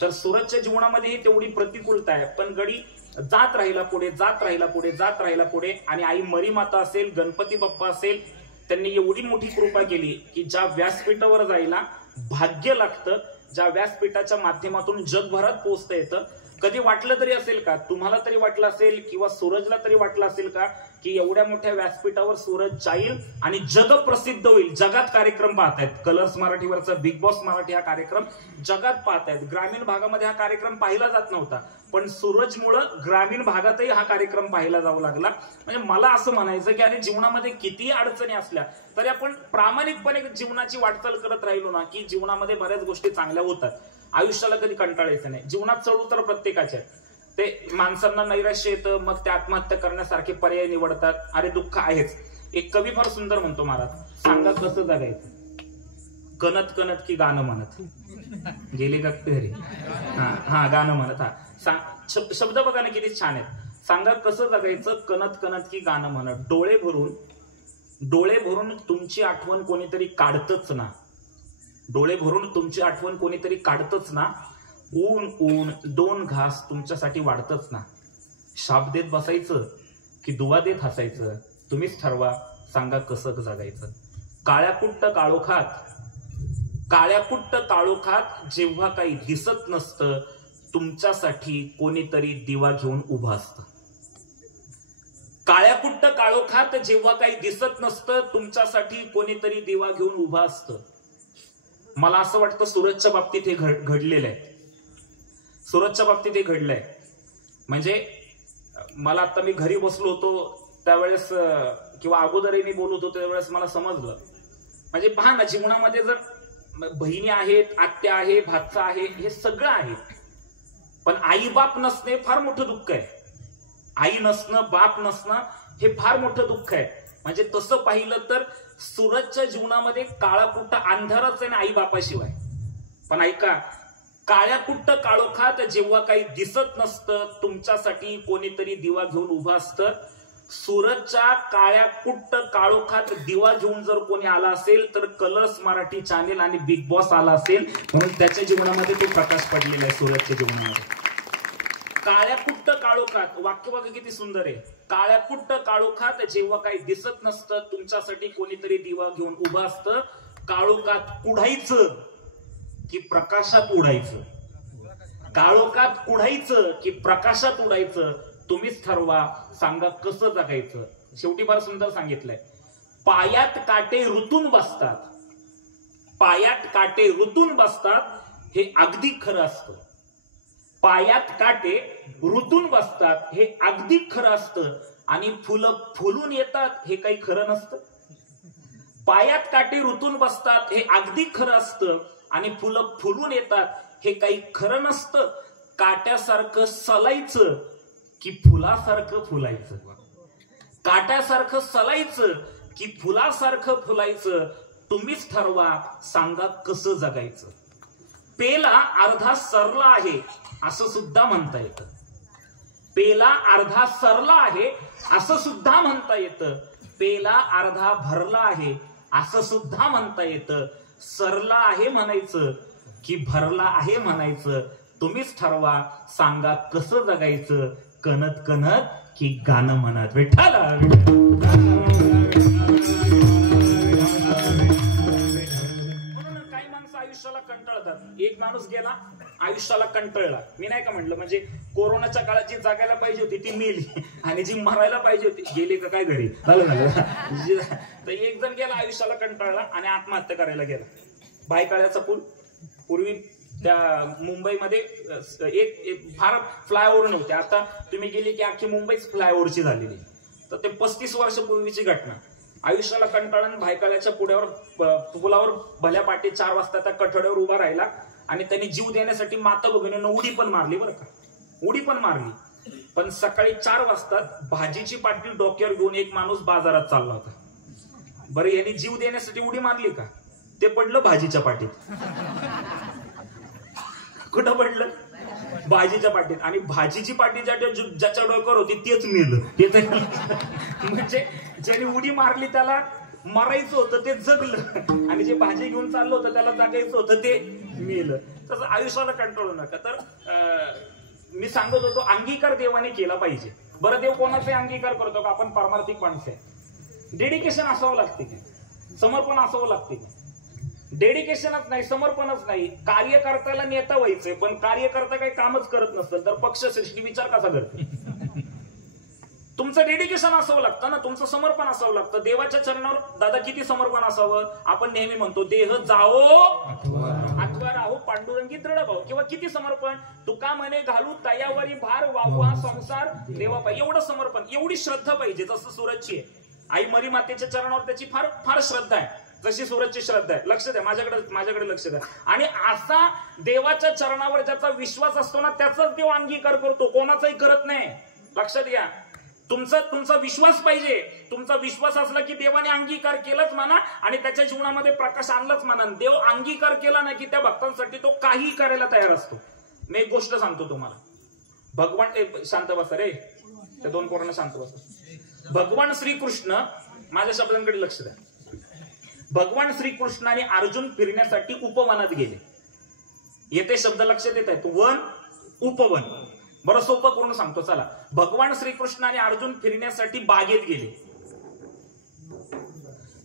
तर सूरजच्या जीवनामध्येही तेवढी प्रतिकूलता आहे, पण गडी जात राहिला पुढे, जात राहिला पुढे, जात राहिला पुढे. आणि आई मरी माता असेल, गणपती बाप्पा असेल, त्यांनी एवढी मोठी कृपा केली की ज्या व्यासपीठावर जायला भाग्य लागतं, ज्या व्यासपीठाच्या माध्यमातून जगभरात पोहोचता येतं. कधी वाटलं तरी असेल का, तुम्हाला तरी वाटलं असेल किंवा सूरजला तरी वाटलं असेल का की एवढ्या मोठ्या व्यासपीठावर सूरज जाईल आणि जग प्रसिद्ध होईल. जगात कार्यक्रम पाहतायत. कलर्स मराठीवरचा बिग बॉस मराठी हा कार्यक्रम जगात पाहतायत. ग्रामीण भागामध्ये हा कार्यक्रम पाहिला जात नव्हता, पण सूरजमुळं ग्रामीण भागातही हा कार्यक्रम पाहिला जाऊ लागला. म्हणजे मला असं म्हणायचं की अरे जीवनामध्ये किती अडचणी असल्या तरी आपण प्रामाणिकपणे जीवनाची वाटचाल करत राहिलो ना की जीवनामध्ये बऱ्याच गोष्टी चांगल्या होतात. आयुष्याला कधी कंटाळायचं नाही. जीवनात चढू तर प्रत्येकाच्या ते माणसांना नैराश्य येतं, मग ते आत्महत्या करण्यासारखे पर्याय निवडतात. अरे दुःख आहेच. एक कवी फार सुंदर म्हणतो महाराज, सांगा कसं जगायचं, कणत कणत की गाणं म्हणत. गेले का घरी? हा गाणं म्हणत. शब्द बघा ना किती छान आहेत. सांगा कसं जगायचं, कणत कणत की गाणं म्हणत. डोळे भरून तुमची आठवण कोणीतरी काढतच ना. डोळे भरून तुमची आठवण कोणीतरी काढतच ना. ऊन 2 घास तुमच्यासाठी वाढतच ना. शाप देत बसायचं की दुवा देत हसायचं, तुम्हीच ठरवा. सांगा कसं जगायचं. काळ्याकुट्ट काळोखात जेव्हा काही दिसत नसतं, तुमच्यासाठी कोणीतरी दिवा घेऊन उभा असतं. काळ्याकुट्ट काळोखात जेव्हा काही दिसत नसतं, तुमच्यासाठी कोणीतरी दिवा घेऊन उभा असतं. मला असं वाटतं सूरजच्या बाबतीत हे घडलेलं आहे. सूरजच्या बाबतीत हे घडलंय. म्हणजे मला आता मी घरी बसलो होतो त्यावेळेस, किंवा अगोदरही मी बोलत होतो त्यावेळेस मला समजलं. म्हणजे पहा ना, जीवनामध्ये जर बहिणी आहेत, आत्या आहे, भाचा आहे, हे सगळं आहे, पण आई बाप नसणे फार मोठं दुःख आहे. आई नसणं, बाप नसणं हे फार मोठं दुःख आहे. म्हणजे तसं पाहिलं तर सूरजच्या जीवनामध्ये काळाकुट्ट अंधारच आहे ना आई बापाशिवाय. पण ऐका, काळ्याकुट्ट काळोखात जेव्हा काही दिसत नसतं, तुमच्यासाठी कोणीतरी दिवा घेऊन उभा असतं. सूरजच्या काळ्याकुट्ट काळोखात दिवा घेऊन जर कोणी आला असेल तर कलर्स मराठी चॅनेल आणि बिग बॉस आला असेल, म्हणून त्याच्या जीवनामध्ये तो प्रकाश पडलेला आहे. सूरजच्या जीवनामध्ये काळ्याकुट्ट काळोखात, वाक्य बघा किती सुंदर आहे. काळ्याकुट्ट काळोखात जेव्हा काही दिसत नसतं, तुमच्यासाठी कोणीतरी दिवा घेऊन उभं असतं. काळोखात कुढायचं की प्रकाशात उडायचं, काळोखात कुढायचं की प्रकाशात उडायचं, तुम्हीच ठरवा. सांगा कसं जगायचं. शेवटी फार सुंदर सांगितलंय. पायात काटे रुतून बसतात, पायात काटे रुतून बसतात, हे अगदी खरं असतं. पायात काटे रुतून बसतात हे अगदी खरं असतं. आणि फुलं फुलून येतात हे काही खरं नसतं. पायात काटे रुतून बसतात हे अगदी खरं असतं, आणि फुलं फुलून येतात हे काही खरं नसतं. काट्यासारखं सलायचं की फुलासारखं फुलायचं, काट्यासारखं सलायचं की फुलासारखं फुलायचं, तुम्हीच ठरवा. सांगा कसं जगायचं. पेला अर्धा सरला आहे असं सुद्धा म्हणता येतं. पेला अर्धा सरला आहे असं सुद्धा म्हणता येतं. पेला अर्धा भरला आहे असं सुद्धा म्हणता येतं. सरला आहे म्हणायचं की भरला आहे म्हणायचं, तुम्हीच ठरवा. सांगा कसं जगायचं. कणत कणत की गाणं म्हणत. विठ्ठल काही माणसं आयुष्याला कंटाळतात. एक माणूस गेला, आयुष्याला कंटाळला. मी नाही का म्हटलं, म्हणजे कोरोनाच्या काळात जी जगायला पाहिजे होती ती मेली, आणि जी मरायला पाहिजे होती गेली का काय घरी. तर एक जण गेला, आयुष्याला कंटाळला आणि आत्महत्या करायला गेला. भायखळ्याचा पूल, पूर्वी त्या मुंबईमध्ये एक फार फ्लायओव्हर नव्हते. आता तुम्ही गेली की अख्खी मुंबईच फ्लायओव्हरची झालेली. तर ते 35 वर्षापूर्वीची घटना. आयुष्याला कंटाळून भायखळ्याच्या पुलावर भल्या पाठी 4 वाजता त्या कठड्यावर उभा राहिला, आणि त्यांनी जीव देण्यासाठी माता भगिनींना उडी पण मारली. बरं का, उडी पण मारली. पण सकाळी 4 वाजता भाजीची पाटी डोक्यावर घेऊन एक माणूस बाजारात चालला होता. बरं, यांनी जीव देण्यासाठी उडी मारली का? ते पडलं भाजीच्या पाटीत. कुठं पडलं? भाजीच्या पाटीत. आणि भाजीची पाटी ज्याच्या डोक्यावर होती तेच मेलं. म्हणजे ज्याने उडी मारली त्याला मरायचं होतं ते जगलं, आणि जे भाजी घेऊन चाललं होतं त्याला जगायचं होतं ते मेलं. तसं आयुष्याला कंटाळू नका. तर मी सांगत होतो, अंगीकार देवाने केला पाहिजे. बरं, देव कोणाचा अंगीकार करतो का? आपण पारमार्थिक माणसं आहे. डेडिकेशन असावं लागते की, समर्पण असावं लागते की. डेडिकेशनच नाही, समर्पणच नाही. कार्यकर्त्याला नेता व्हायचंय, पण कार्यकर्ता काही कामच करत नसतं तर पक्षश्रेष्ठी विचार कसा करते? तुमचं डेडिकेशन असावं लागतं ना, तुमचं समर्पण असावं लागतं. देवाच्या चरणावर दादा किती समर्पण असावं. आपण नेहमी म्हणतो, देह जाओ अथवा राहो पांडुरंगी दृढ भाव. किंवा किती समर्पण. तुका म्हणे घालू तयावरी भार, वाहू संसार देवा पाहिजे. एवढं समर्पण, एवढी श्रद्धा पाहिजे. जसं सूरजची आहे. आई मरी मातेच्या चरणावर त्याची फार फार श्रद्धा आहे. जशी सूरजची श्रद्धा आहे. लक्ष द्या, माझ्याकडे लक्ष द्या. आणि असा देवाच्या चरणावर ज्याचा विश्वास असतो ना, त्याचाच देव अंगीकार करतो, कोणाचाही करत नाही. लक्षात घ्या, तुमचा विश्वास पाहिजे. तुमचा विश्वास असला की देवाने अंगीकार केलाच म्हणा आणि त्याच्या जीवनामध्ये प्रकाश आणलाच म्हणा. देव अंगीकार केला नाही की त्या भक्तांसाठी तो काही करायला तयार असतो. मी एक गोष्ट सांगतो तुम्हाला. भगवान शांत बसा रे, त्या दोन पोरांना शांत बसा. भगवान श्रीकृष्ण, माझ्या शब्दांकडे लक्ष द्या. भगवान श्रीकृष्ण आणि अर्जुन फिरण्यासाठी उपवनात गेले. येथे शब्द लक्षात येत आहेत, वन उपवन. बरं सोपं करून सांगतो चला. भगवान श्रीकृष्ण आणि अर्जुन फिरण्यासाठी बागेत गेले.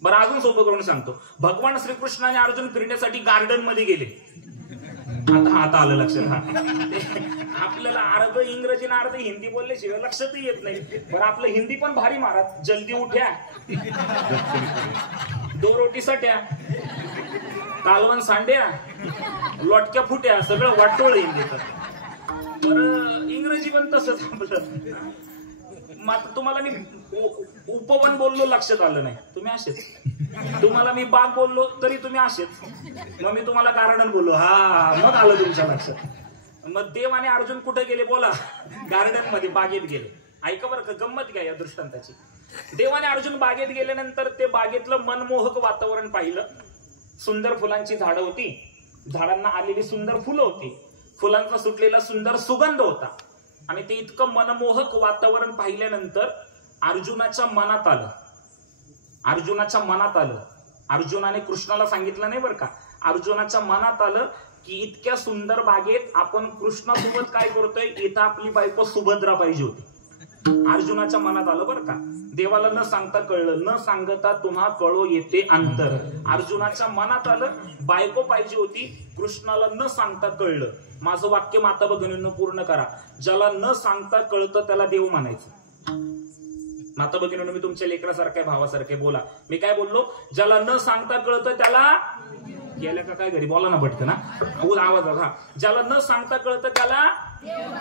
बरं अजून सोपं करून सांगतो. भगवान श्रीकृष्ण आणि अर्जुन फिरण्यासाठी गार्डन मध्ये गेले. आता आलं लक्षात. आपल्याला अर्ध इंग्रजी आणि अर्ध हिंदी बोलल्याशिवाय लक्षातही येत नाही. बरं आपलं हिंदी पण भारी महाराज. जल्दी उठ्या, दो रोटी सट्या, कालवण सांड्या, लोटक्या फुट्या, सगळं वाटोळ हिंदीचं. बरं इंग्रजी पण तसंच आपलं. मात्र तुम्हाला मी उपवन बोललो लक्षात आलं नाही, तुम्ही असेच. तुम्हाला मी बाग बोललो तरी तुम्ही असेच. मग मी तुम्हाला गार्डन बोललो, हा मग आलं तुमच्या लक्षात. मग देव आणि अर्जुन कुठे गेले बोला? गार्डन मध्ये, बागेत गेले. ऐका बरं का, गंमत घ्या या दृष्टांताची. देव आणि अर्जुन बागेत गेल्यानंतर ते बागेतलं मनमोहक वातावरण पाहिलं. सुंदर फुलांची झाडं होती, झाडांना आलेली सुंदर फुलं होती, फुलांचा सुटलेला सुंदर सुगंध होता. आणि ते इतकं मनमोहक वातावरण पाहिल्यानंतर अर्जुनाच्या मनात आलं. अर्जुनाने कृष्णाला सांगितलं नाही बरं का. अर्जुनाच्या मनात आलं की इतक्या सुंदर बागेत आपण कृष्णासोबत काय करतोय, इथं आपली बायको सुभद्रा पाहिजे होती. अर्जुनाच्या मनात आलं बरं का. देवाला न सांगता कळलं, न सांगता तुम्हा कळो येते अंतर. अर्जुनाच्या मनात आलं बायको पाहिजे होती, कृष्णाला न सांगता कळलं. माझं वाक्य माता भगिनींनो पूर्ण करा. ज्याला न सांगता कळतं त्याला देव म्हणायचं. माता भगिनींनो, मी तुमच्या लेकरासारख्या भावासारखे बोला. मी काय बोललो? ज्याला न सांगता कळतं त्याला, गेल्या का काय घरी बोला ना पटकन, आवाज हा. ज्याला न सांगता कळतं त्याला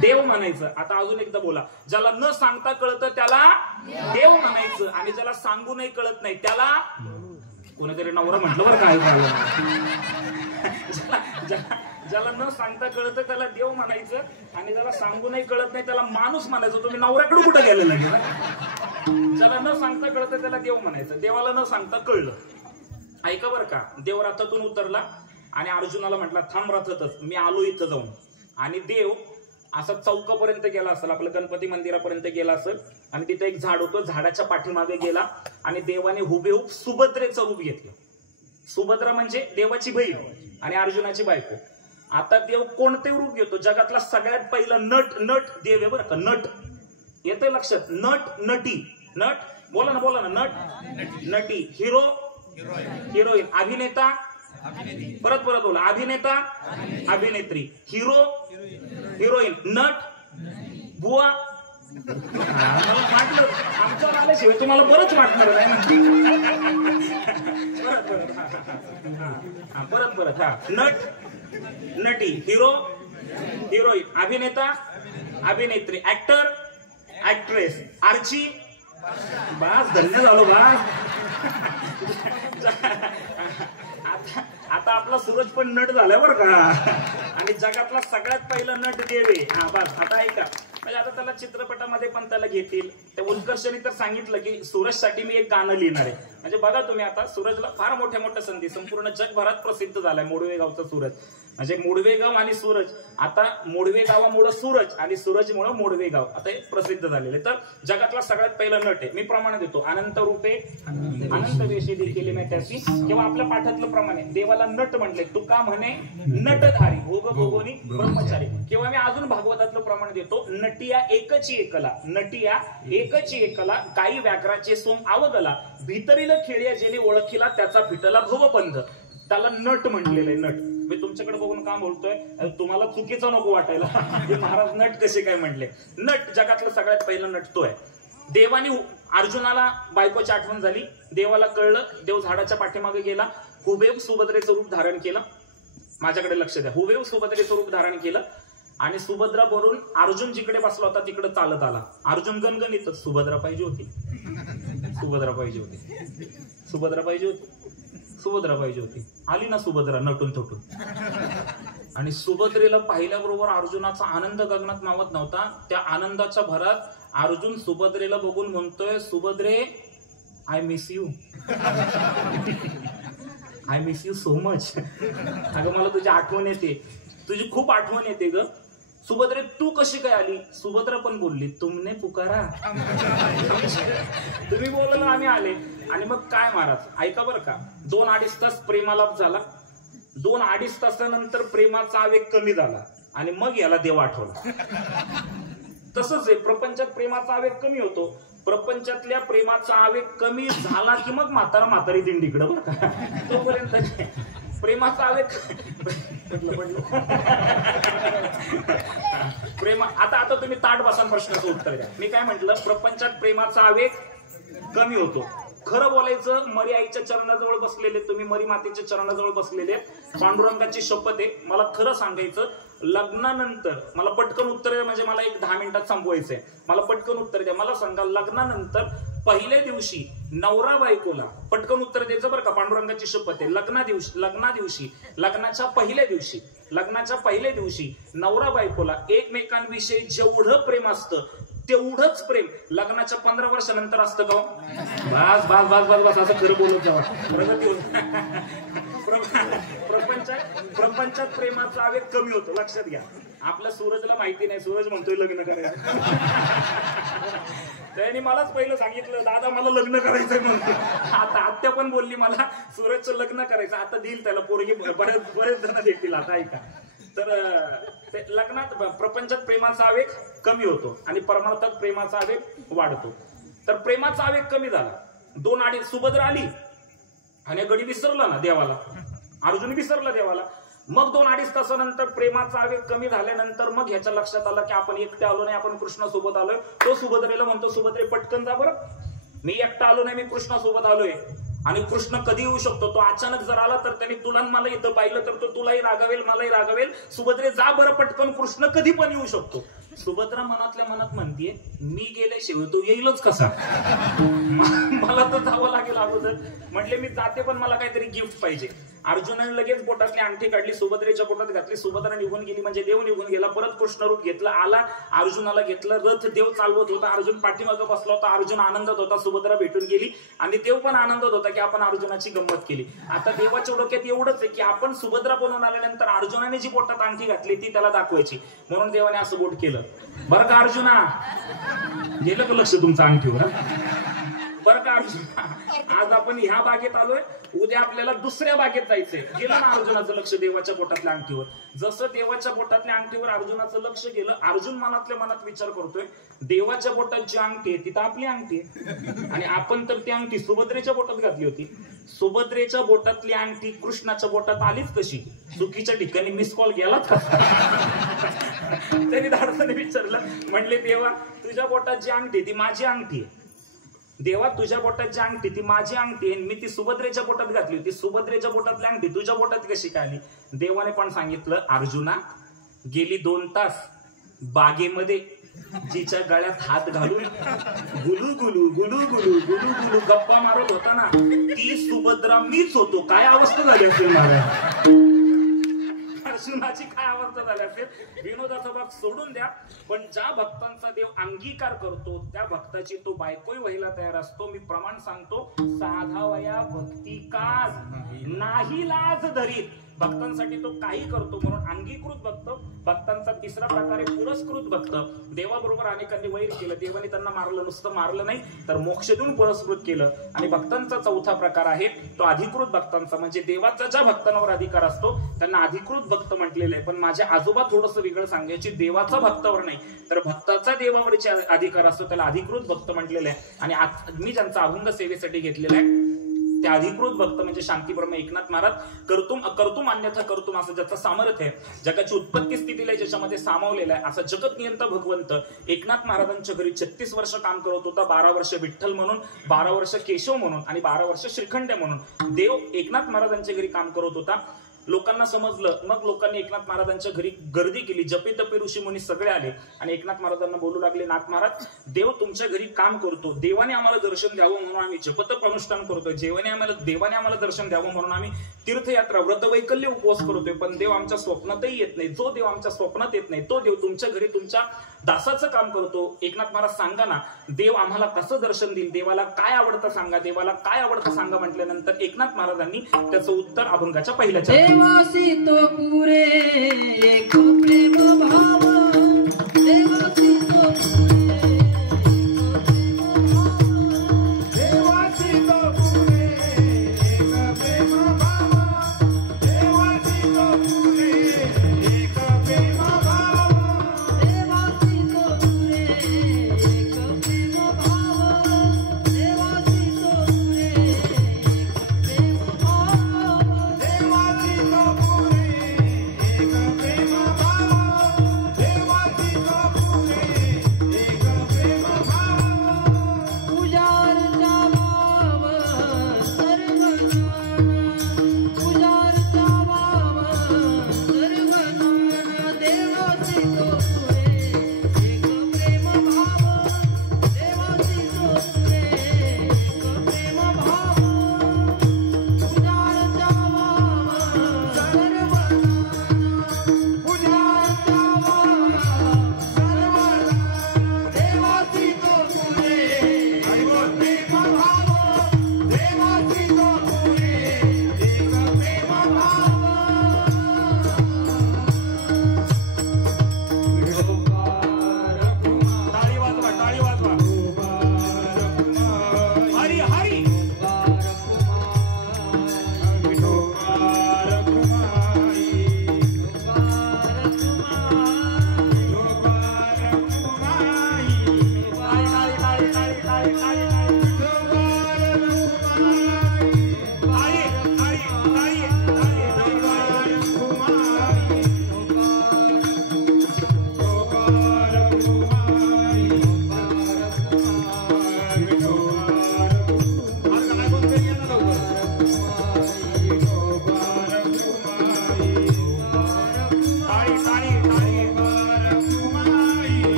देव म्हणायचं. आता अजून एकदा बोला. ज्याला न सांगता कळतं त्याला देव म्हणायचं. आणि ज्याला सांगूनही कळत नाही त्याला, कोणीतरी नवरा म्हटलं बरं काय. ज्याला न सांगता कळतं त्याला देव म्हणायचं आणि ज्याला सांगूनही कळत नाही त्याला माणूस म्हणायचं. तुम्ही नवऱ्याकडे कुठं गेलेला नाही. ज्याला न सांगता कळतं त्याला देव म्हणायचं. देवाला न सांगता कळलं. ऐका बरं का, देव रथातून उतरला आणि अर्जुनाला म्हटला थांब रथातच, मी आलो इथं जाऊन. आणि देव असा चौकापर्यंत गेला असेल, आपलं गणपती मंदिरापर्यंत गेला असेल आणि तिथे एक झाड होतं, झाडाच्या पाठीमागे गेला आणि देवाने हुबेहूब सुभद्रेचं रूप घेतलं. सुभद्रा म्हणजे देवाची बहीण आणि अर्जुनाची बायको. आता देव कोणते रूप घेतो? जगातला सगळ्यात पहिलं नट देव आहे बरं का. नट येतंय लक्षात? नटी, नट बोला ना, नट नटी, हिरो हिरोईन, अभिनेता परत बोला, अभिनेता अभिनेत्री, हिरो हिरोईन, नट बुवा. वाटलं आमचं आल्याशिवाय तुम्हाला बरंच वाटणार नाही ना. परत हा. नट नटी, हिरो हिरोईन, अभिनेता अभिनेत्री, ऍक्टर ऍक्ट्रेस, आर्ची. बस धन्य झालो बस. आता आपला सूरज पण नट झालाय बरं का. आणि जगातला सगळ्यात पहिला नट देव आहे. हा बस आता ऐका. म्हणजे आता त्याला चित्रपटामध्ये पण त्याला घेतील. त्या उत्कर्षाने तर सांगितलं की सूरजसाठी मी एक गाणं लिहिणार आहे. म्हणजे बघा तुम्ही, आता सूरजला फार मोठ्या संधी, संपूर्ण जगभरात प्रसिद्ध झालाय मोडवे गावचा सूरज. म्हणजे मोडवे गाव आणि सूरज, आता मोडवे गावामुळे सूरज आणि सूरजमुळे मोडवे गाव आता प्रसिद्ध झालेले. तर जगातला सगळ्यात पहिला नट आहे. मी प्रमाण देतो, अनंत रूपे अनंत वेशे देखील मी त्याची. किंवा आपल्या पाठातलं प्रमाणे देवाला नट म्हटलंय. तुका म्हणे नटधारी भोग भोगोनी ब्रह्मचारी. किंवा मी अजून भागवतातलं प्रमाण देतो, नटिया एकची एकला, नटिया एकची एकला, काही व्याघ्राचे सोम आवगला, भितरील खेळ्या जेणे ओळखीला त्याचा फिटला भवबंध. त्याला नट म्हटलेलं आहे. नट मी तुमच्याकडे बघून का बोलतोय, तुम्हाला चुकीचं नको वाटायला. महाराज नट कसे काय म्हटले? नट जगातलं सगळ्यात पहिलं नट तो आहे. देवाने अर्जुनाला बायकोची आठवण झाली, देवाला कळलं, देव झाडाच्या पाठीमागे गेला, हुबेहूब सुभद्रेचं रूप धारण केलं. माझ्याकडे लक्ष द्या. हुबेहूब सुभद्रेचं रूप धारण केलं आणि सुभद्रा वरून अर्जुन जिकडे बसला होता तिकडे चालत आला. अर्जुन गणगणित, सुभद्रा पाहिजे होती, सुभद्रा पाहिजे होती, सुभद्रा पाहिजे होती. सुभद्रा पाहिजे होती. आली ना सुभद्रा नटून थटून. आणि सुभद्रेला पाहिल्याबरोबर अर्जुनाचा आनंद गगनात मावत नव्हता. त्या आनंदाच्या भरात अर्जुन सुभद्रेला बघून म्हणतोय, सुभद्रे I miss you, I miss you so much. अगं मला तुझी आठवण येते, तुझी खूप आठवण येते ग. सुभद्रे तू कशी काय आली? सुभद्रा पण बोलली, तुमने पुकारा, तुम्ही बोलला आम्ही आले. आणि मग काय महाराज ऐका बरं का, 2-2.5 तास प्रेमालाप झाला. 2-2.5 तासानंतर प्रेमाचा आवेग कमी झाला आणि मग याला देव आठवला. तसंच आहे, प्रपंचात प्रेमाचा आवेग कमी होतो. प्रपंचातल्या प्रेमाचा आवेग कमी झाला की मग म्हातारी दिंडीकडे बरं का. तोपर्यंत प्रेमाचा आवेग प्रेमा आता तुम्ही ताट बसान प्रश्नाचं उत्तर द्या. मी काय म्हंटल, प्रपंचात प्रेमाचा आवेग कमी होतो. खरं बोलायचं, मरी आईच्या चरणाजवळ बसलेले तुम्ही, मरी मातेच्या चरणाजवळ बसलेले, पांडुरंगाची शपथ आहे, मला खरं सांगायचं, लग्नानंतर मला पटकन उत्तर द्या, म्हणजे मला 10 मिनिटात संपवायचंय. मला पटकन उत्तर द्या. मला सांगा, लग्नानंतर पहिल्या दिवशी नवरा बायकोला, पटकन उत्तर द्यायचं बरं का, पांडुरंगाची शपथ आहे, लग्नाच्या पहिल्या दिवशी नवरा बायकोला एकमेकांविषयी जेवढं प्रेम असतं तेवढंच प्रेम लग्नाच्या 15 वर्षानंतर असतं का? बस असं खरं बोलत जावं, प्रगती होत. प्रपंचात प्रेमाचा आवेग कमी होतो, लक्षात घ्या. आपल्या सूरजला माहिती नाही, सूरज म्हणतोय लग्न करायचं. त्याने मलाच पहिलं सांगितलं, दादा मला लग्न करायचंय म्हणतो. आता आत्या पण बोलली मला सूरजचं लग्न करायचं. आता देईल त्याला पोरगी, बरेच जण देतील. आता ऐका, तर लग्नात प्रपंचात प्रेमाचा आवेग कमी होतो आणि परमार्थात प्रेमाचा आवेग वाढतो. तर प्रेमाचा आवेग कमी झाला. 2-2.5 सुभद्रा आली आणि गडी विसरला ना देवाला, अर्जुन विसरला देवाला. मग 2-2.5 तासानंतर प्रेमाचा आवेग कमी झाल्यानंतर मग ह्याच्या लक्षात आलं की आपण एकटे आलो नाही, आपण कृष्णासोबत आलोय. तो सुभद्रेला म्हणतो, सुभद्रे पटकन जा बरं, मी एकटा आलो नाही, मी कृष्णासोबत आलोय. आणि कृष्ण कधी येऊ शकतो, तो अचानक जर आला तर त्याने तुला मला इथं पाहिलं तर तो तुलाही रागावेल, मलाही रागावेल. सुभद्रे जा बरं पटकन, कृष्ण कधी पण येऊ शकतो. सुभद्रा मनातल्या मनात म्हणतीये, मी गेल्याशिवाय तो येईलच कसा, मला तर जावं लागेल अगोदर. म्हटले मी जाते पण मला काहीतरी गिफ्ट पाहिजे. अर्जुनाने लगेच बोटातली अंगठी काढली, सुभद्रेच्या बोटात घातली. सुभद्रा निघून गेली म्हणजे देव निघून गेला. परत कृष्ण रूप घेतलं, आला, अर्जुनाला घेतलं. रथ देव चालवत होता, अर्जुन पाठीमागं बसला होता. अर्जुन आनंदात होता, सुभद्रा भेटून गेली आणि देव पण आनंदात होता की आपण अर्जुनाची गंमत केली. आता देवाच्या डोक्यात एवढंच आहे की आपण सुभद्रा बनवून आल्यानंतर अर्जुनाने जी बोटात अंगठी घातली ती त्याला दाखवायची, म्हणून देवाने असं बोट केलं. बरं का अर्जुना, गेलं का लक्ष तुमचं अंगठीवर? बरं का अर्जुना, आज आपण ह्या बागेत आलोय, उद्या आपल्याला दुसऱ्या बागेत जायचंय. गेलं ना अर्जुनाचं लक्ष देवाच्या बोटातल्या अंगठीवर. जसं देवाच्या बोटातल्या अंगठीवर अर्जुनाचं लक्ष गेलं, अर्जुन मनातल्या मनात विचार करतोय, देवाच्या बोटात जी अंगठी आहे तिथं आपली अंगठी आहे आणि आपण तर ती अंगठी सुभद्रेच्या बोटात घातली होती. सुभद्रेच्या बोटातली अंगठी कृष्णाच्या बोटात आलीच कशी? चुकीच्या ठिकाणी मिस कॉल गेलाच कसा? त्यांनी धाडसाने विचारलं, म्हणले देवा तुझ्या बोटात जी अंगठी ती माझी अंगठी आहे. देवा तुझ्या बोटात जी अंगठी ती माझी अंगठी आहे, मी ती सुभद्रेच्या बोटात घातली होती. सुभद्रेच्या बोटातली अंगठी तुझ्या बोटात कशी काय आली? देवाने पण सांगितलं, अर्जुना गेली 2 तास बागेमध्ये जिच्या गळ्यात हात घालून गुलू गुलू गुलू गुलू गुलू गुलू गप्पा मारत होता ना, ती सुभद्रा मीच होतो. काय अवस्था झाली असेल महाराज, अर्जुनाची काय अवस्था झाली असेल? विनोदाचा भाग सोडून द्या, पण ज्या भक्तांचा देव अंगीकार करतो त्या भक्ताची तो बायकोही व्हायला तयार असतो. मी प्रमाण सांगतो, साधावया भक्ती काज नाही लाज धरीत. भक्तांसाठी तो काही करतो, म्हणून अंगीकृत भक्त. भक्तांचा तिसरा प्रकार आहे पुरस्कृत भक्त. देवाबरोबर अनेकांनी वैर केलं, देवाने त्यांना मारलं, नुसतं मारलं नाही तर मोक्ष देऊन पुरस्कृत केलं. आणि भक्तांचा चौथा प्रकार आहे तो अधिकृत भक्तांचा, म्हणजे देवाचा ज्या भक्तांवर अधिकार असतो त्यांना अधिकृत भक्त म्हटलेलं आहे. पण माझ्या आजोबा थोडंसं वेगळं सांगायची, देवाचा भक्तावर नाही तर भक्ताचा देवावरचे अधिकार असतो त्याला अधिकृत भक्त म्हटलेलं आहे. आणि मी ज्यांचा अभंग सेवेसाठी घेतलेला आहे त्या अधिकृत भक्त म्हणजे शांतीब्रह्म एकनाथ महाराज. कर्तुम अन्यथा कर्तुम असं ज्याचं सामर्थ्य आहे, जगाची उत्पत्ती स्थितीला ज्याच्यामध्ये सामावलेला आहे, असा जगत नियंता भगवंत एकनाथ महाराजांच्या घरी 36 वर्ष काम करत होता. 12 वर्ष विठ्ठल म्हणून, 12 वर्ष केशव म्हणून आणि 12 वर्ष श्रीखंड म्हणून देव एकनाथ महाराजांच्या घरी काम करत होता. लोकांना समजलं. मग लोकांनी एकनाथ महाराजांच्या घरी गर्दी केली. जपे तपे ऋषी मुनी सगळे आले आणि एकनाथ महाराजांना बोलू लागले, नाथ महाराज, देव तुमच्या घरी काम करतो, देवाने आम्हाला दर्शन द्यावं म्हणून आम्ही जपतप अनुष्ठान करतोय, देवाने आम्हाला दर्शन द्यावं म्हणून आम्ही तीर्थयात्रा व्रत वैकल्य उपवास करतोय, पण देव आमच्या स्वप्नातही येत नाही. जो देव आमच्या स्वप्नात येत नाही तो देव तुमच्या घरी तुमच्या दासाचं काम करतो. एकनाथ महाराज सांगा ना, देव आम्हाला कसं दर्शन देईल, देवाला काय आवडतं सांगा, देवाला काय आवडतं सांगा म्हटल्यानंतर एकनाथ महाराजांनी त्याचं उत्तर अभंगाच्या पहिल्या देवासी तो पुरे एक प्रेम भाव, देवासी तो पुरे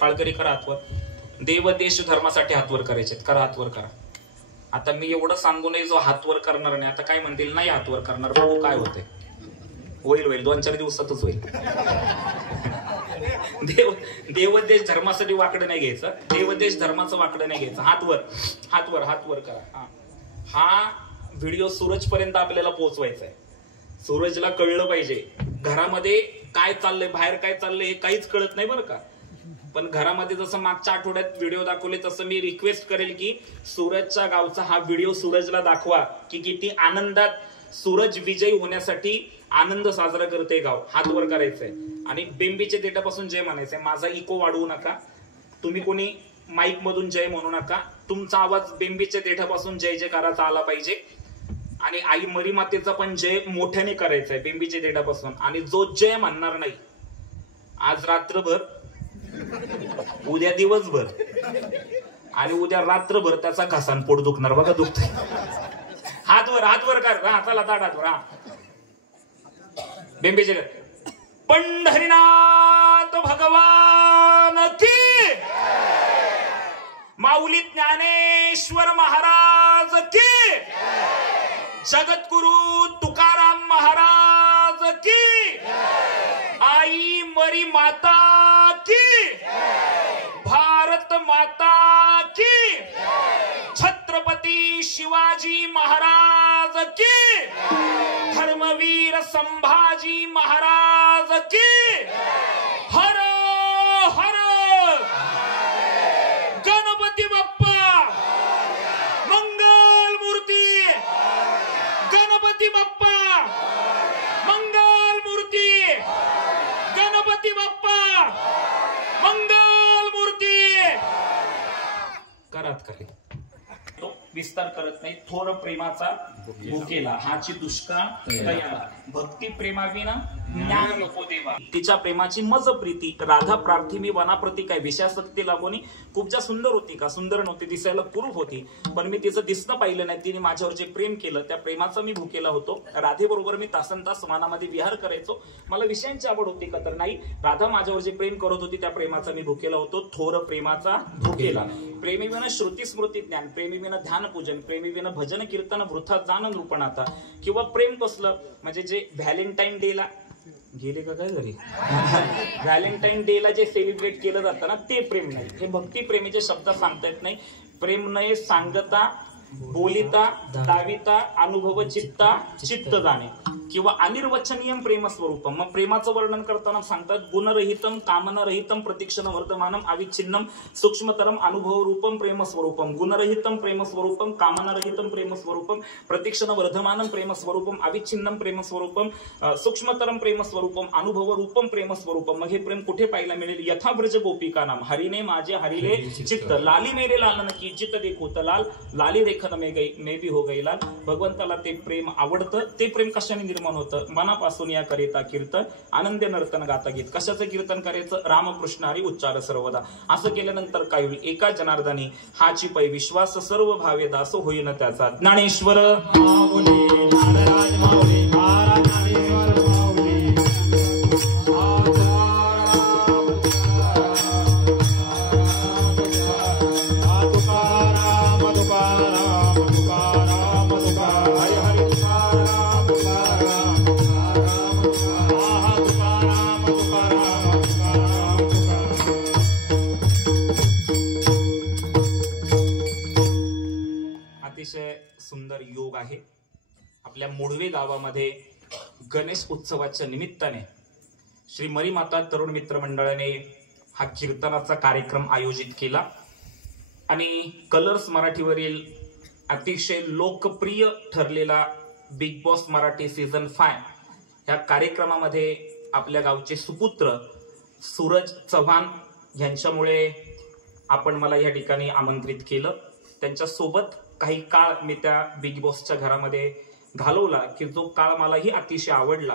पाळकरी करा हातवर. देव देश धर्मासाठी हातवर करायचे, करा हातवर करा. आता मी एवढं सांगूनही जो हातवर करणार नाही, आता काय म्हणतील नाही हातवर करणार, बघू काय होते. होईल 2-4 दिवसातच होईल. देवदेश धर्मासाठी वाकडं नाही घ्यायचं, देवदेश धर्माचं वाकडं नाही घ्यायचं. हातवर करा. हा व्हिडिओ सूरज पर्यंत आपल्याला पोहोचवायचा आहे. सूरजला कळलं पाहिजे घरामध्ये काय चाललंय, बाहेर काय चाललंय हे काहीच कळत नाही बरं का. पण घरामध्ये जसं मागच्या आठवड्यात व्हिडिओ दाखवले तसं मी रिक्वेस्ट करेल की सूरजच्या गावचा हा व्हिडिओ सूरजला दाखवा की किती आनंदात सूरज विजयी होण्यासाठी आनंद साजरा करते गाव. हात वर करायचंय आणि बेंबीच्या देठापासून जय म्हणायचंय. माझा इको वाढवू नका, तुम्ही कोणी माईक मधून जय म्हणू नका. तुमचा आवाज बेंबीच्या देठापासून जय जयकाराचा आला पाहिजे. आणि आई मरी मातेचा पण जय मोठ्याने करायचा आहे बेंबीच्या देठापासून. आणि जो जय म्हणणार नाही आज रात्रभर, उद्या दिवसभर आणि उद्या रात्रभर त्याचा घासान पोट दुखणार बघा, दुखतंय. हातवर कर. हा चला ताटातवर. हा बेंबीचे पंढरीनाथ भगवान की माऊली ज्ञानेश्वर महाराज की, जगद्गुरु तुकाराम महाराज की, आई मरी माता की, भारत माता की, छत्रपती शिवाजी महाराज की, धर्मवीर संभाजी महाराज की, हर हर गणपती बाप्पा मंगल मूर्ती, गणपती बाप्पा मंगल मूर्ती, गणपती बाप्पा मंगल मूर्ती. करात करे तो विस्तार करत नाही. थोर प्रेमाचा भुकेला हाची दुष्काळ दयाला, भक्ती प्रेमाविना ज्ञान नको देवा. तिच्या प्रेमाची मज प्रीती, राधा प्रार्थी मी वनाप्रती. काय विषयासक्ती लागोनी खूप जा सुंदर होती का? सुंदर नव्हती, दिसायला कुरूप होती, पण मी तिचं दिसणं पाहिलं नाही. तिने माझ्यावर जे प्रेम केलं त्या प्रेमाचा मी भुकेला होतो. राधेबरोबर मी तासनतास वनामध्ये विहार करायचो. मला विषयांची आवड होती का? तर नाही. राधा माझ्यावर जे प्रेम करत होती त्या प्रेमाचा मी भुकेला होतो. थोर प्रेमाचा भुकेला. प्रेमीविना श्रुती स्मृती ज्ञान, प्रेमीविना ध्यान पूजन, प्रेमीविना भजन कीर्तन वृथा जाण नृपणाता. किंवा प्रेम कसलं म्हणजे जे व्हॅलेंटाईन डेला गेले का काय झाले, व्हॅलेंटाईन डेला जे सेलिब्रेट केलं जातं ना ते प्रेम नाही. हे भक्ती प्रेमीचे शब्द सांगता येत नाही. प्रेम नये सांगता बोलिता दाविता अनुभव चित्ता चित्त जाणे, किंवा अनिर्वचनीयम प्रेम स्वरूपम. मग प्रेमाचं वर्णन करताना सांगतात गुणरहितम कामनारहितम प्रतीक्षण वर्तमानम अविच्छिन्नम सूक्ष्मतरम अनुभव रूपम प्रेम स्वरूपम. गुणरहितम प्रेम स्वरूपम, कामनारहितम प्रेम स्वरूपम, प्रतीक्षण वर्धमानम प्रेम स्वरूपम, अविच्छिन्नम प्रेम स्वरूपम, सूक्ष्मतरम प्रेम स्वरूपम, अनुभव रूपम प्रेम स्वरूपम. मग हे प्रेम कुठे पाहायला मिळेल? यथाव्रज गोपिका नाम, हरिने माझे हरिले चित्त, लाली मेरे लालन की चित्त देखो लाल, लाली देखन मे भी हो गई लाल. भगवंताला ते प्रेम आवडतं. ते प्रेम कशाने निर्माण होतं? मनापासून या करिता कीर्तन आनंद नर्तन गाता गीत. कशाचं कीर्तन करायचं? रामकृष्ण हरी उच्चार सर्वदा. असं केल्यानंतर काय होईल? एका जनार्दनी हाची पै विश्वास, सर्व भावे दास होईन त्याचा. ज्ञानेश्वर माऊली नारराज माऊली नारायणेश्वर माऊली सुंदर योग आहे. आपल्या मुढवे गावामध्ये गणेश उत्सवाच्या निमित्ताने श्री मरीमाता तरुण मित्र मंडळाने हा कीर्तनाचा कार्यक्रम आयोजित केला आणि कलर्स मराठीवरील अतिशय लोकप्रिय ठरलेला बिग बॉस मराठी सीझन 5 या कार्यक्रमामध्ये आपल्या गावचे सुपुत्र सूरज चव्हाण यांच्यामुळे आपण मला या ठिकाणी आमंत्रित केलं. त्यांच्या सोबत काही काळ मी त्या बिग बॉसच्या घरामध्ये घालवला की जो काळ मलाही अतिशय आवडला.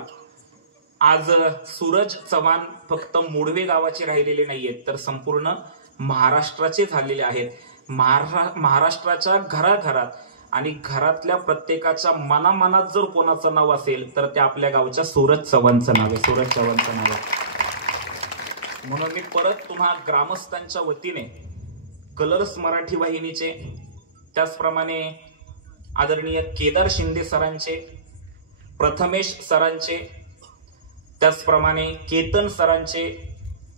आज सूरज चव्हाण फक्त मुढवे गावाचे राहिलेले नाहीयेत तर संपूर्ण महाराष्ट्राचे झालेले आहेत. महाराष्ट्राच्या घराघरात आणि घरातल्या प्रत्येकाच्या मनामनात जर कोणाचं नाव असेल तर ते आपल्या गावच्या सूरज चव्हाणचं नाव आहे. सूरज चव्हाणचं नाव आहे. म्हणून मी परत तुम्हा ग्रामस्थांच्या वतीने कलर्स मराठी वाहिनीचे, त्याचप्रमाणे आदरणीय केदार शिंदे सरांचे, प्रथमेश सरांचे, त्याचप्रमाणे केतन सरांचे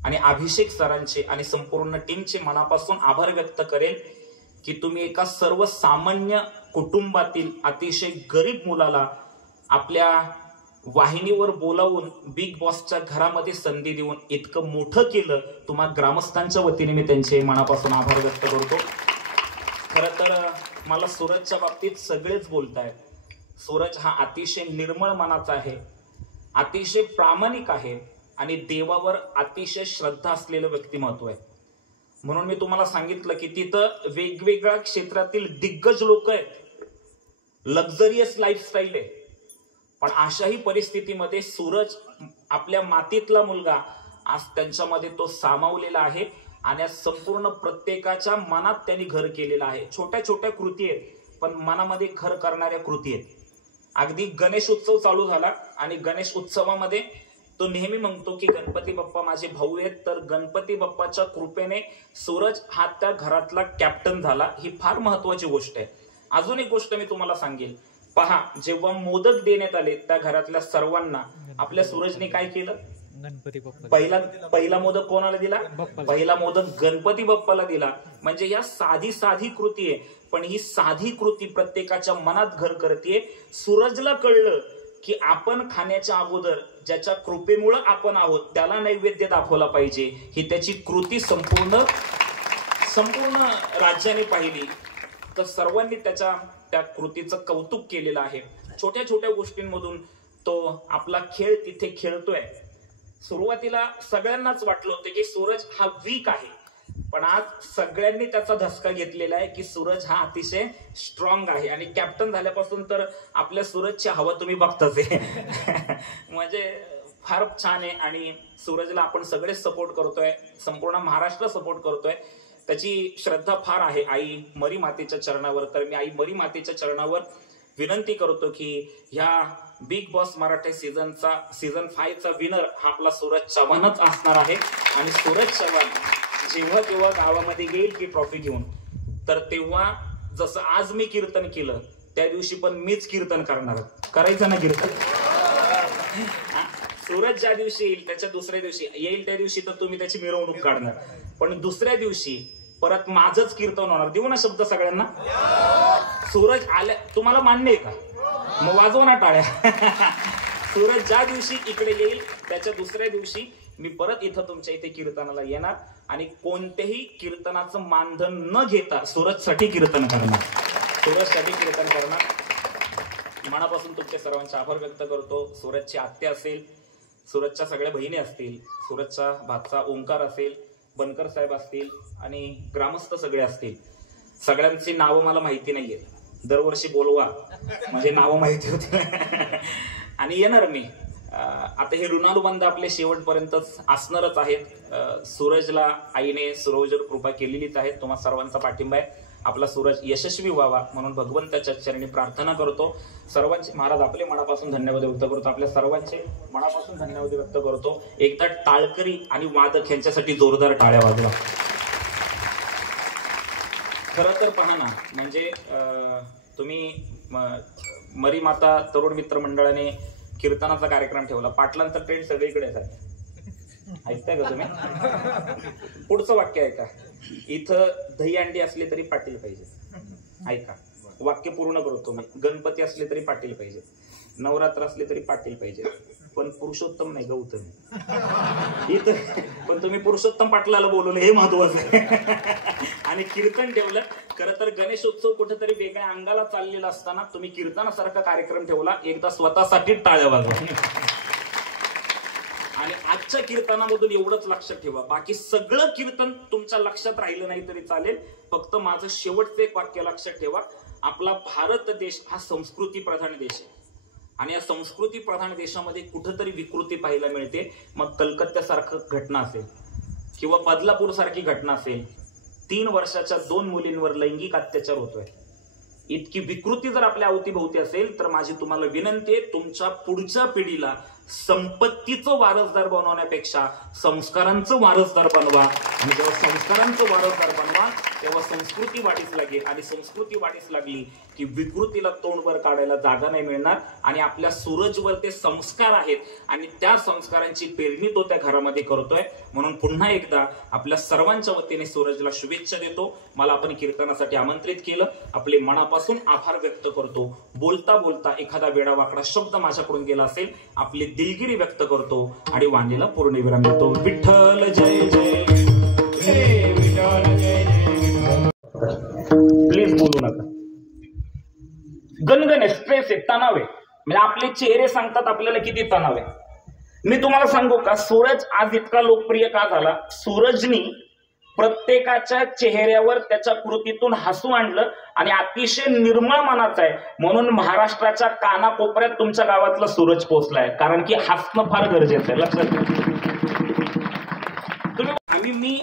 आणि अभिषेक सरांचे आणि संपूर्ण टीमचे मनापासून आभार व्यक्त करेन की तुम्ही एका सर्वसामान्य कुटुंबातील अतिशय गरीब मुलाला आपल्या वाहिनीवर बोलावून बिग बॉसच्या घरामध्ये संधी देऊन इतकं मोठं केलं. तुम्हा ग्रामस्थांच्या वतीने मी त्यांचे मनापासून आभार व्यक्त करतो. खरं तर मला सूरजच्या बाबतीत सगळेच बोलतायत. सूरज हा अतिशय निर्मळ मनाचा आहे, अतिशय प्रामाणिक आहे आणि देवावर अतिशय श्रद्धा असलेलं व्यक्तिमत्व आहे. म्हणून मी तुम्हाला सांगितलं की तिथं वेगवेगळ्या क्षेत्रातील दिग्गज लोक आहेत, लक्झरियस लाईफस्टाईल आहे, पण अशाही परिस्थितीमध्ये सूरज आपल्या मातीतला मुलगा आज त्यांच्यामध्ये तो सामावलेला आहे आणि संपूर्ण प्रत्येकाच्या मनात त्यांनी घर केलेलं आहे. छोट्या छोट्या कृती आहेत पण मनामध्ये घर करणाऱ्या कृती आहेत. अगदी गणेश उत्सव चालू झाला आणि गणेश उत्सवामध्ये तो नेहमी म्हणतो की गणपती बाप्पा माझे भाऊ आहेत, तर गणपती बाप्पाच्या कृपेने सूरज हा त्या घरातला कॅप्टन झाला. ही फार महत्वाची गोष्ट आहे. अजून एक गोष्ट मी तुम्हाला सांगेल. पहा, जेव्हा मोदक देण्यात आले त्या घरातल्या सर्वांना, आपल्या सूरजने काय केलं? गणपती बाप्पा पहिला मोदक कोणाला दिला? पहिला मोदक गणपती बाप्पाला दिला. म्हणजे या साधी कृती आहे, पण ही साधी कृती प्रत्येकाच्या मनात घर करते. सूरजला कळलं की आपण खाण्याच्या अगोदर ज्याच्या कृपेमुळे आपण आहोत त्याला नैवेद्य दाखवला पाहिजे. ही त्याची कृती संपूर्ण राज्याने पाहिली. तर सर्वांनी त्या कृतीचं कौतुक केलेलं आहे. छोट्या छोट्या गोष्टींमधून तो आपला खेळ तिथे खेळतोय. सुरुवातीला सगळ्यांनाच वाटलं होतं की सूरज हा वीक आहे, पण आज सगळ्यांनी त्याचा धसका घेतलेला आहे की सूरज हा अतिशय स्ट्रॉंग आहे. आणि कॅप्टन झाल्यापासून तर आपल्या सूरजची हवा तुम्ही बघताच आहे. म्हणजे फार छान आहे. आणि सूरजला आपण सगळे सपोर्ट करतोय, संपूर्ण महाराष्ट्र सपोर्ट करतोय. त्याची श्रद्धा फार आहे आई मरी मातेच्या चरणावर. तर मी आई मरी मातेच्या चरणावर विनंती करतो की ह्या बिग बॉस मराठी सीझन 5चा विनर हा आपला सूरज चव्हाणच असणार आहे. आणि सूरज चव्हाण जेव्हा गावामध्ये येईल की ट्रॉफी घेऊन, तर तेव्हा जसं आज मी कीर्तन केलं त्या दिवशी पण मीच कीर्तन करणार. करायचं ना कीर्तन? सूरज ज्या दिवशी येईल त्याच्या दुसऱ्या दिवशी येईल त्या दिवशी तर तुम्ही त्याची मिरवणूक काढणार, पण दुसऱ्या दिवशी परत माझंच कीर्तन होणार. देऊ ना शब्द सगळ्यांना? सूरज आल्या, तुम्हाला मान्य आहे का? मग वाजव ना टाळ्या. सूरज ज्या दिवशी इकडे येईल त्याच्या दुसऱ्या दिवशी मी परत इथं तुमच्या इथे कीर्तनाला येणार. आणि कोणत्याही कीर्तनाचं मानधन न घेता सूरजसाठी कीर्तन करणार. मनापासून तुमच्या सर्वांचे आभार व्यक्त करतो. सूरजची आत्या असेल, सूरजच्या सगळ्या बहिणी असतील, सूरजचा भाचा ओंकार असेल, बनकर साहेब असतील आणि ग्रामस्थ सगळे असतील. सगळ्यांची नावं मला माहिती नाहीये. दरवर्षी बोलवा म्हणजे नावं माहिती होती. आणि येणार मी. आता हे ऋणानुबंध आपले शेवटपर्यंतच असणारच आहेत. सूरजला आईने सूरजवर कृपा केलेलीच आहे. तुम्हा सर्वांचा पाठिंबा आहे. आपला सूरज यशस्वी व्हावा म्हणून भगवंताच्या चरणी प्रार्थना करतो. सर्वांचे महाराज आपले मनापासून धन्यवाद व्यक्त करतो. आपल्या सर्वांचे मनापासून धन्यवाद व्यक्त करतो. एकदा टाळकरी आणि वादक यांच्यासाठी जोरदार टाळ्या वाजवा. खरं तर पहा ना, म्हणजे तुम्ही मरी माता तरुण मित्र मंडळाने कीर्तनाचा कार्यक्रम ठेवला. पाटलांचा ट्रेंड सगळीकडे आहे. ऐकताय का तुम्ही? पुढचं वाक्य ऐका. इथं दही अंडी असले तरी पाटील पाहिजे. ऐका, वाक्य पूर्ण करतो मी. गणपती असले तरी पाटील पाहिजे, नवरात्र असले तरी पाटील पाहिजे, पण पुरुषोत्तम नाही, गौतम. इथं पण तुम्ही पुरुषोत्तम पाटलाला बोलवलं हे महत्वाचं आहे. आणि कीर्तन ठेवलं. खरं तर गणेशोत्सव कुठेतरी वेगळ्या अंगाला चाललेला असताना तुम्ही कीर्तनासारखा कार्यक्रम ठेवला. एकदा स्वतःसाठी टाळ्या वाजवा. आणि आजच्या कीर्तनामधून एवढंच लक्षात ठेवा, बाकी सगळं कीर्तन तुमच्या लक्षात राहिलं नाही तरी चालेल. फक्त माझं शेवटचं एक वाक्य लक्षात ठेवा. आपला भारत देश हा संस्कृती प्रधान देश आहे. आणि या संस्कृती प्रधान देशामध्ये कुठंतरी विकृती पाहायला मिळते. मग कलकत्त्यासारखं घटना असेल किंवा बदलापूर सारखी घटना असेल. 3 वर्षाच्या 2 मुलींवर लैंगिक अत्याचार होतोय. इतकी विकृती जर आपल्या अवतीभोवती असेल तर माझी तुम्हाला विनंती आहे, तुमच्या पुढच्या पिढीला संपत्तीचं वारसदार बनवण्यापेक्षा संस्कारांचं वारसदार बनवा. आणि जेव्हा संस्कारांचं वारसदार बनवा तेव्हा संस्कृती वाढीस लागेल. आणि संस्कृती वाढीस लागली की विकृतीला तोंडवर काढायला जागा नाही मिळणार. आणि आपल्या सूरजवर ते संस्कार आहेत आणि त्या संस्कारांची पेरणी तो त्या घरामध्ये करतोय. म्हणून पुन्हा एकदा आपल्या सर्वांच्या वतीने सूरजला शुभेच्छा देतो. मला आपण कीर्तनासाठी आमंत्रित केलं. आपले मनापासून आभार व्यक्त करतो. बोलता बोलता एखादा वेडावाकडा शब्द माझ्याकडून गेला असेल आपली दिलगिरी व्यक्त करतो आणि वाणीला पूर्णविराम देतो. विठ्ठल जय जय, विठ्ठल जय जय. प्लीज बोलू नका. गणगण स्ट्रेस आहे, तणाव आहे. म्हणजे आपले चेहरे सांगतात आपल्याला किती तणाव आहे. मी तुम्हाला सांगू का, सूरज आज इतका लोकप्रिय का झाला? सूरजनी प्रत्येकाच्या चेहऱ्यावर त्याच्या कृतीतून हसू आणलं आणि अतिशय निर्मळ मनाचा आहे म्हणून महाराष्ट्राच्या कानाकोपऱ्यात तुमच्या गावातला सूरज पोहोचलाय. कारण की हसणं फार गरजेचं आहे. लक्षात घ्या. तुम्ही मी